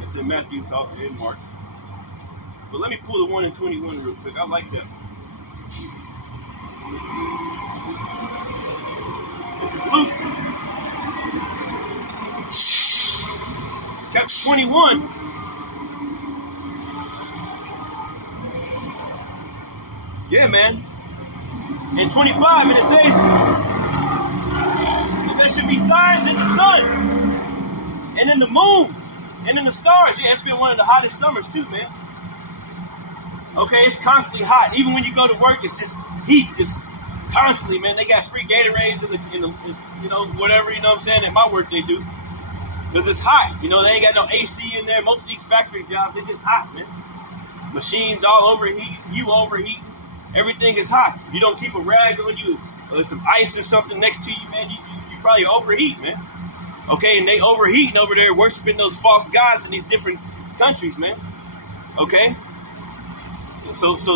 It's in Matthew and Mark. But let me pull the one in 21 real quick. I like that. This is Luke. Chapter 21. Yeah, man. In 25, and it says, and there should be signs in the sun, and in the moon, and in the stars. Yeah, it's been one of the hottest summers too, man. Okay, it's constantly hot. Even when you go to work, it's just heat, just constantly, man. They got free Gatorades in the you know, whatever, you know what I'm saying, at my work they do. Because it's hot. You know, they ain't got no AC in there. Most of these factory jobs, they're just hot, man. Machines all overheat, you overheat. Everything is hot. You don't keep a rag on you, or some ice or something next to you, man, you probably overheat, man. Okay, and they overheating over there, worshiping those false gods in these different countries, man. Okay? So those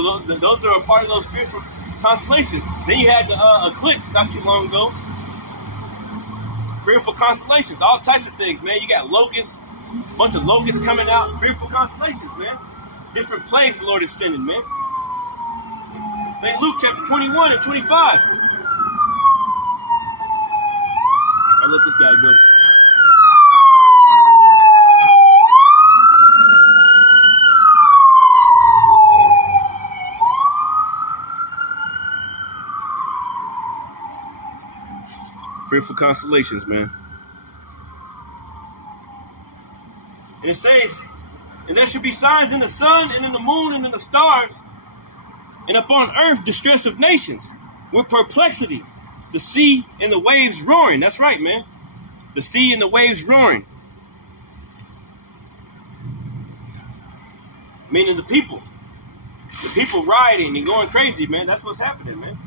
are a part of those fearful constellations. Then you had the eclipse not too long ago. Fearful constellations, all types of things, man. You got locusts, a bunch of locusts coming out. Fearful constellations, man. Different plagues the Lord is sending, man. St. Luke chapter 21 and 25. I'll let this guy go. Fearful constellations, man. And it says, and there should be signs in the sun and in the moon and in the stars, and upon earth distress of nations, with perplexity, the sea and the waves roaring. That's right, man. The sea and the waves roaring. Meaning the people. The people rioting and going crazy, man. That's what's happening, man.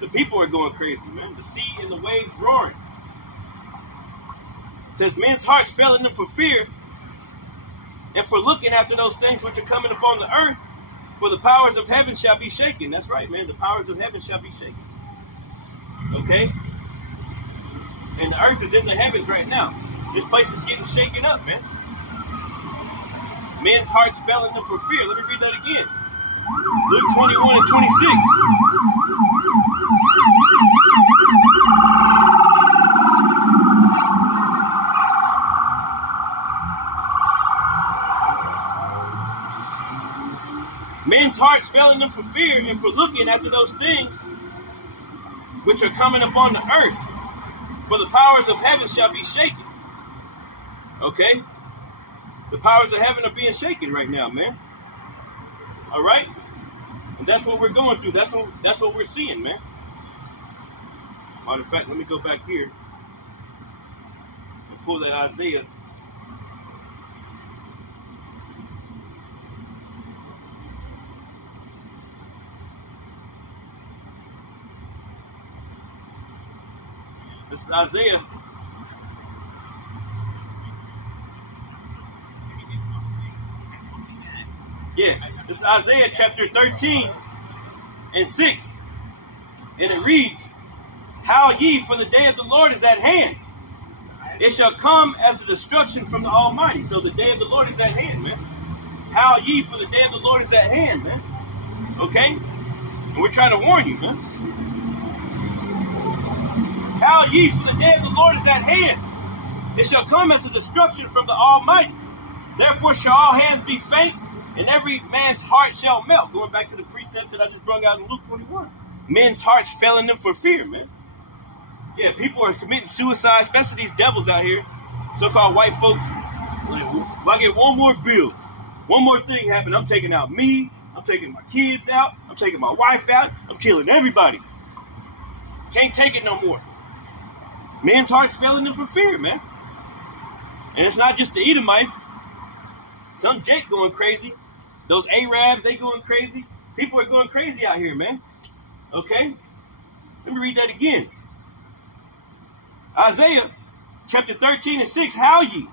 The people are going crazy, man. The sea and the waves roaring. It says, men's hearts fell in them for fear, and for looking after those things which are coming upon the earth, for the powers of heaven shall be shaken. That's right, man. The powers of heaven shall be shaken. Okay? And the earth is in the heavens right now. This place is getting shaken up, man. Men's hearts fell in them for fear. Let me read that again. Luke 21 and 26. Men's hearts fell in them for fear and for looking after those things which are coming upon the earth. For the powers of heaven shall be shaken. Okay? The powers of heaven are being shaken right now, man. All right? And that's what we're going through. That's what we're seeing, man. Matter of fact, let me go back here and pull that Isaiah. This is Isaiah. Yeah, this is Isaiah chapter 13 and 6. And it reads, Howl ye, for the day of the Lord is at hand. It shall come as the destruction from the Almighty. So the day of the Lord is at hand, man. Howl ye, for the day of the Lord is at hand, man. Okay? And we're trying to warn you, man. Howl ye, for the day of the Lord is at hand. It shall come as a destruction from the Almighty. Therefore shall all hands be faint, and every man's heart shall melt. Going back to the precept that I just brought out in Luke 21. Men's hearts failing them for fear, man. Yeah, people are committing suicide, especially these devils out here, so-called white folks. Like, if I get one more bill, one more thing happen, I'm taking out me, I'm taking my kids out, I'm taking my wife out, I'm killing everybody. Can't take it no more. Men's hearts failing them for fear, man. And it's not just the Edomites. Some Jake going crazy. Those Arabs, they going crazy. People are going crazy out here, man. Okay? Let me read that again. Isaiah chapter 13 and 6. Howl ye,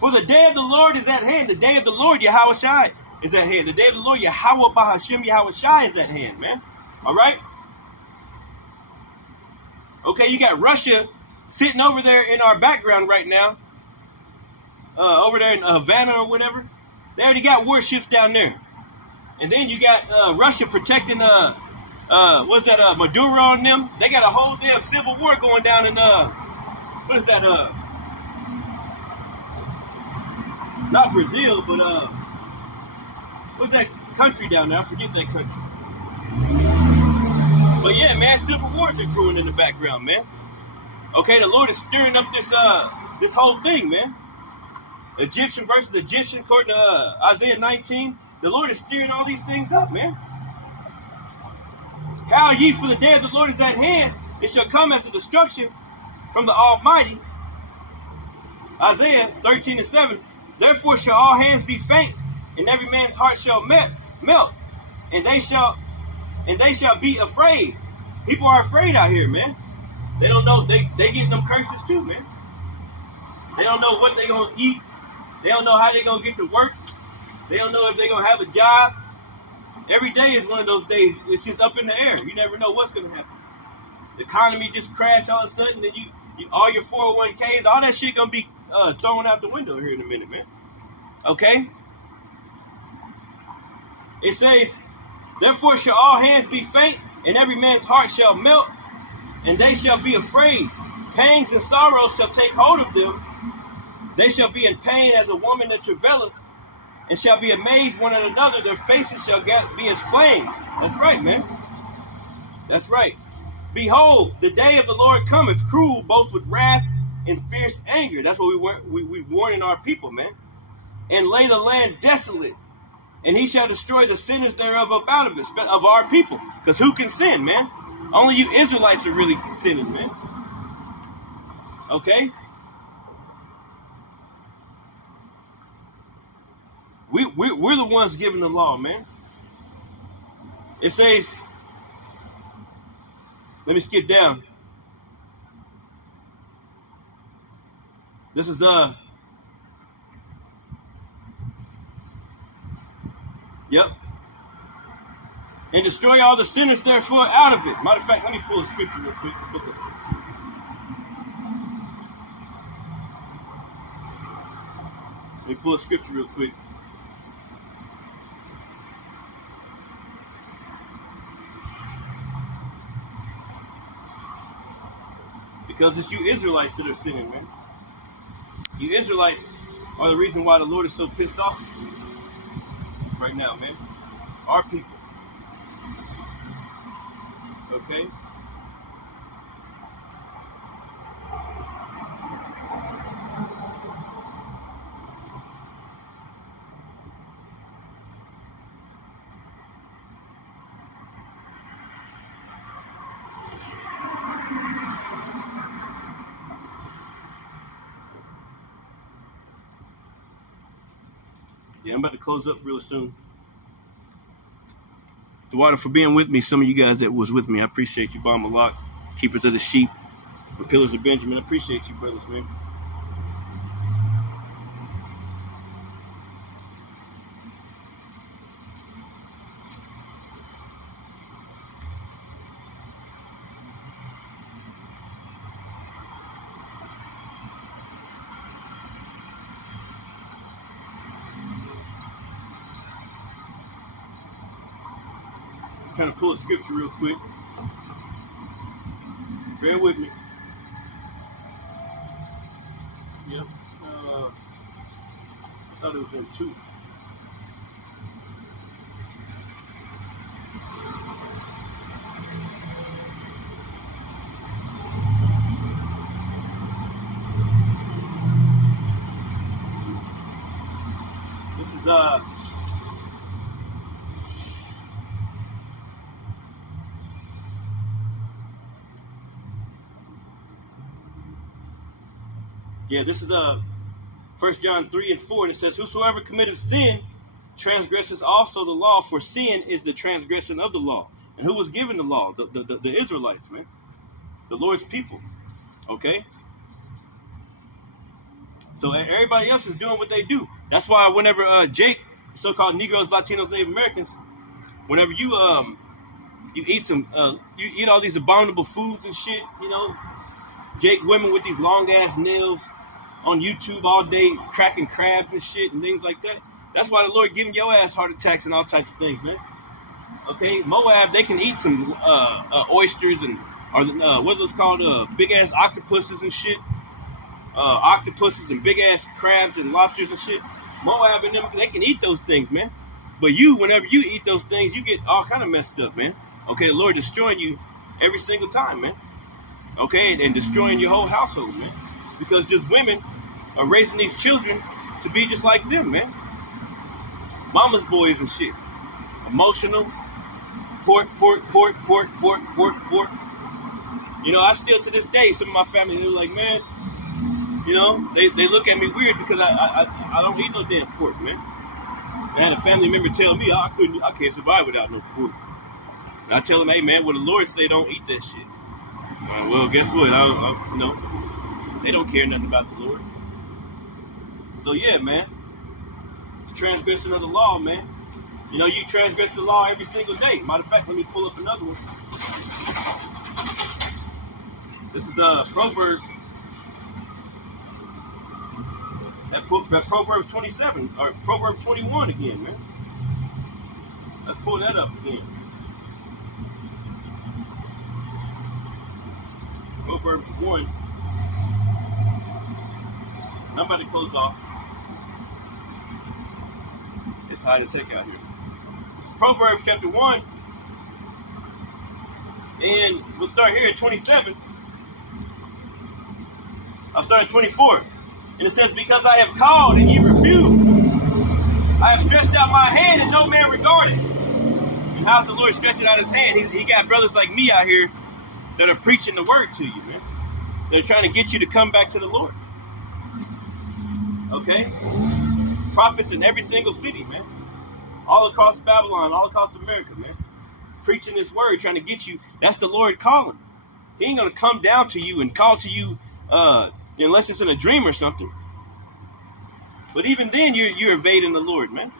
for the day of the Lord is at hand. The day of the Lord, Yahawashi, is at hand. The day of the Lord, Yahawah, Bahasham, Yahawashi is at hand, man. All right? Okay, you got Russia sitting over there in our background right now. Over there in Havana or whatever. They already got warships down there. And then you got Russia protecting what's that, Maduro and them. They got a whole damn civil war going down in what is that, not Brazil, but what's that country down there? I forget that country. But yeah, man, civil wars are brewing in the background, man. Okay, the Lord is stirring up this whole thing, man. Egyptian versus Egyptian, according to Isaiah 19. The Lord is stirring all these things up, man. Howl ye, for the day of the Lord is at hand. It shall come as a destruction from the Almighty. Isaiah 13 and 7. Therefore shall all hands be faint, and every man's heart shall melt, and they shall be afraid. People are afraid out here, man. They don't know, they getting them curses too, man. They don't know what they're gonna eat. They don't know how they're gonna get to work. They don't know if they're gonna have a job. Every day is one of those days. It's just up in the air. You never know what's gonna happen. The economy just crashed all of a sudden, and you all your 401ks, all that shit gonna be thrown out the window here in a minute, man. Okay? It says, therefore shall all hands be faint, and every man's heart shall melt, and they shall be afraid. Pangs and sorrows shall take hold of them. They shall be in pain as a woman that travaileth, and shall be amazed one at another. Their faces shall be as flames. That's right, man. That's right. Behold, the day of the Lord cometh, cruel, both with wrath and fierce anger. That's what we warning our people, man. And lay the land desolate, and he shall destroy the sinners thereof about of us, of our people. Because who can sin, man? Only you Israelites are really sinning, man. Okay? We're the ones giving the law, man. It says, let me skip down. This is yep. And destroy all the sinners therefore out of it. Matter of fact, let me pull a scripture real quick. Let me pull a scripture real quick. Because it's you Israelites that are sinning, man. You Israelites are the reason why the Lord is so pissed off right now, man. Our people. Okay? Yeah, I'm about to close up real soon. The water for being with me. Some of you guys that was with me, I appreciate you. Bomb a lot. Keepers of the sheep. The pillars of Benjamin. I appreciate you, brothers, man. I'm trying to pull a scripture real quick. Bear with me. Yep. I thought it was in 2. This is this is 1 John 3 and 4, and it says, whosoever committeth sin transgresses also the law, for sin is the transgression of the law. And who was given the law? The Israelites, man. The Lord's people. Okay? So everybody else is doing what they do. That's why whenever Jake, so-called Negroes, Latinos, Native Americans, whenever you eat you eat all these abominable foods and shit, you know, Jake, women with these long ass nails on YouTube all day, cracking crabs and shit and things like that. That's why the Lord giving your ass heart attacks and all types of things, man. Okay, Moab, they can eat some oysters and what's those called? Big ass octopuses and shit. Octopuses and big ass crabs and lobsters and shit. Moab and them, they can eat those things, man. But you, whenever you eat those things, you get all kind of messed up, man. Okay, the Lord destroying you every single time, man. Okay, and destroying your whole household, man. Because just women are raising these children to be just like them, man. Mama's boys and shit. Emotional. Pork. You know, I still to this day, some of my family, they're like, man, you know, they look at me weird because I don't eat no damn pork, man. I had a family member tell me I can't survive without no pork. And I tell them, hey man, well the Lord say don't eat that shit. Well, guess what? You know, they don't care nothing about the Lord. So yeah, man, the transgression of the law, man. You know, you transgress the law every single day. Matter of fact, let me pull up another one. This is Proverbs. That Proverbs 27 or Proverbs 21 again, man. Let's pull that up again. Proverbs 1. I'm about to close off. It's hot as heck out here. This is Proverbs chapter 1. And we'll start here at 27. I'll start at 24. And it says, because I have called and ye refused. I have stretched out my hand and no man regarded. And how's the Lord stretching out his hand? He got brothers like me out here that are preaching the word to you, man. They're trying to get you to come back to the Lord. Okay? Prophets in every single city, man. All across Babylon, all across America, man. Preaching this word, trying to get you. That's the Lord calling. He ain't going to come down to you and call to you unless it's in a dream or something. But even then, you're evading the Lord, man.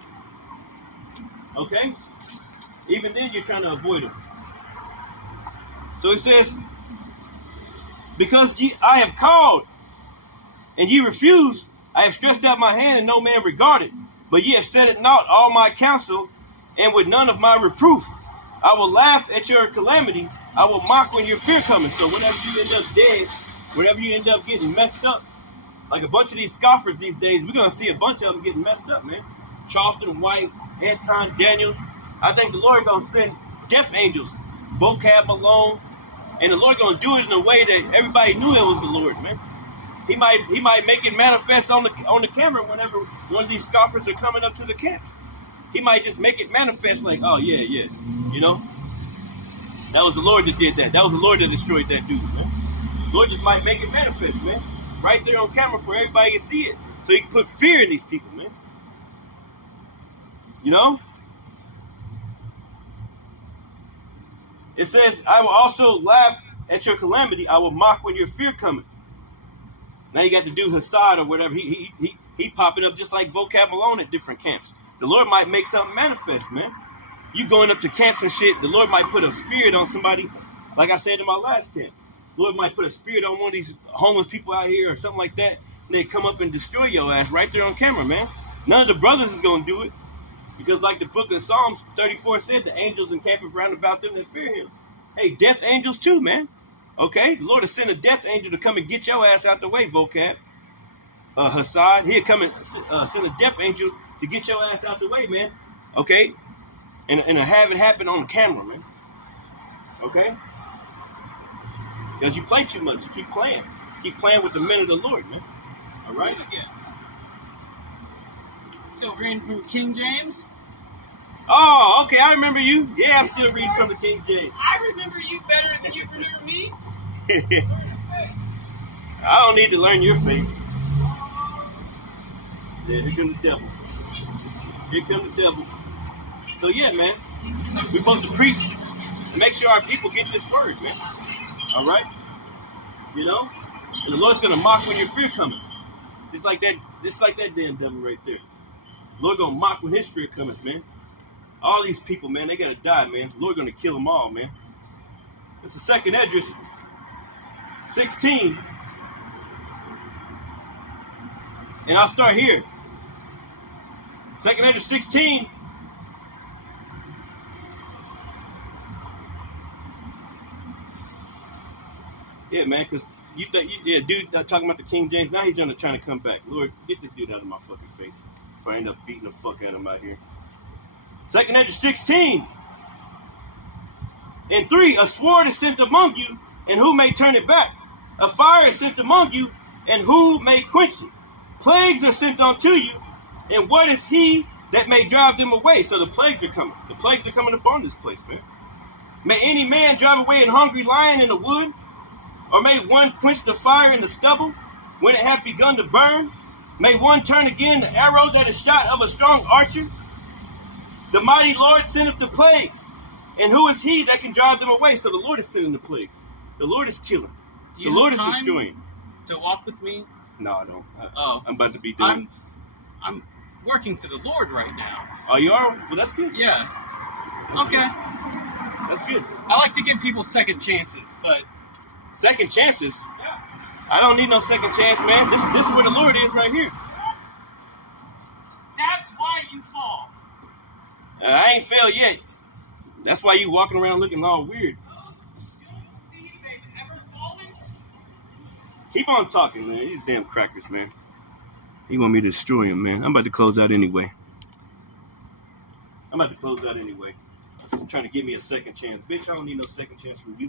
Okay? Even then, you're trying to avoid him. So it says, because I have called, and ye refuse, I have stretched out my hand, and no man regarded. But ye have set at naught all my counsel, and with none of my reproof. I will laugh at your calamity. I will mock when your fear cometh. So whenever you end up dead, whenever you end up getting messed up, like a bunch of these scoffers these days, we're going to see a bunch of them getting messed up, man. Charleston White, Anton Daniels. I think the Lord going to send death angels, Vocab Malone, and the Lord going to do it in a way that everybody knew it was the Lord, man. He might make it manifest on the camera whenever one of these scoffers are coming up to the camps. He might just make it manifest like, oh, yeah, you know. That was the Lord that did that. That was the Lord that destroyed that dude, man. The Lord just might make it manifest, man. Right there on camera for everybody to see it. So he can put fear in these people, man. You know? It says, I will also laugh at your calamity. I will mock when your fear cometh. Now you got to do Hassad or whatever. He popping up just like Vocab Malone at different camps. The Lord might make something manifest, man. You going up to camps and shit, the Lord might put a spirit on somebody, like I said in my last camp. The Lord might put a spirit on one of these homeless people out here or something like that, and they come up and destroy your ass right there on camera, man. None of the brothers is going to do it. Because like the book of Psalms 34 said, the angels encampeth round about them that fear him. Hey, death angels too, man. Okay? The Lord has sent a death angel to come and get your ass out the way, Vocab. Hassad, he'll come and send a death angel to get your ass out the way, man. Okay? And have it happen on camera, man. Okay? Because you play too much. You keep playing. Keep playing with the men of the Lord, man. All right? Still reading from King James? Oh, okay. I remember you. Yeah, I'm still reading from the King James. I remember you better than you remember me. I don't need to learn your face. Yeah, here comes the devil. Here comes the devil. So yeah, man, we're supposed to preach and make sure our people get this word, man. All right, you know, and the Lord's gonna mock when your fear coming. Just like that damn devil right there. The Lord gonna mock when his fear cometh, man. All these people, man, they gotta die, man. The Lord gonna kill them all, man. It's the second Esdras 16, and I'll start here. Second Esdras 16. Yeah, man, because you think, dude talking about the King James, now he's trying to come back. Lord, get this dude out of my fucking face before I end up beating the fuck out of him out here. Second Esdras 16. And 3, a sword is sent among you, and who may turn it back? A fire is sent among you, and who may quench it? Plagues are sent unto you, and what is he that may drive them away? So the plagues are coming. The plagues are coming upon this place, man. May any man drive away an hungry lion in the wood? Or may one quench the fire in the stubble when it hath begun to burn? May one turn again the arrow that is shot of a strong archer? The mighty Lord sendeth the plagues, and who is he that can drive them away? So the Lord is sending the plagues. The Lord is killing. The Lord is destroying. To walk with me? No, I don't. I'm about to be done. I'm working for the Lord right now. Oh, you are? Well, that's good. Yeah. That's okay. Good. That's good. I like to give people second chances, but... Second chances? Yeah. I don't need no second chance, man. This is where the Lord is right here. That's why you fall. I ain't failed yet. That's why you walking around looking all weird. Keep on talking, man. These damn crackers, man. He want me to destroy him, man. I'm about to close out anyway. I'm trying to give me a second chance. Bitch, I don't need no second chance from you.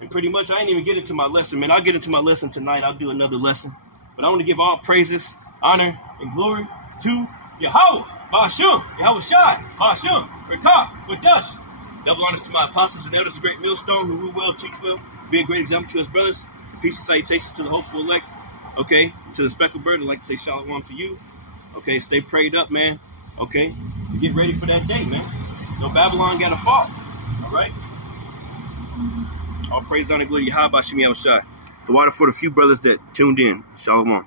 And pretty much, I ain't even get into my lesson, man. I'll get into my lesson tonight. I'll do another lesson. But I want to give all praises, honor, and glory to Yahawah, Bahasham, Yahawashi, Bahasham, Rawcaa, Qadash. Double honors to my apostles and elders, a great millstone who rule well, teach well, be a great example to us brothers. Peace and salutations to the hopeful elect. Okay, to the speckled bird, I'd like to say shalom to you. Okay, stay prayed up, man. Okay, get ready for that day, man. No Babylon got to fall. All right? All praise, honor, glory, Yahawah, Bahasham, Yahawashi. The water for the few brothers that tuned in. Shalom.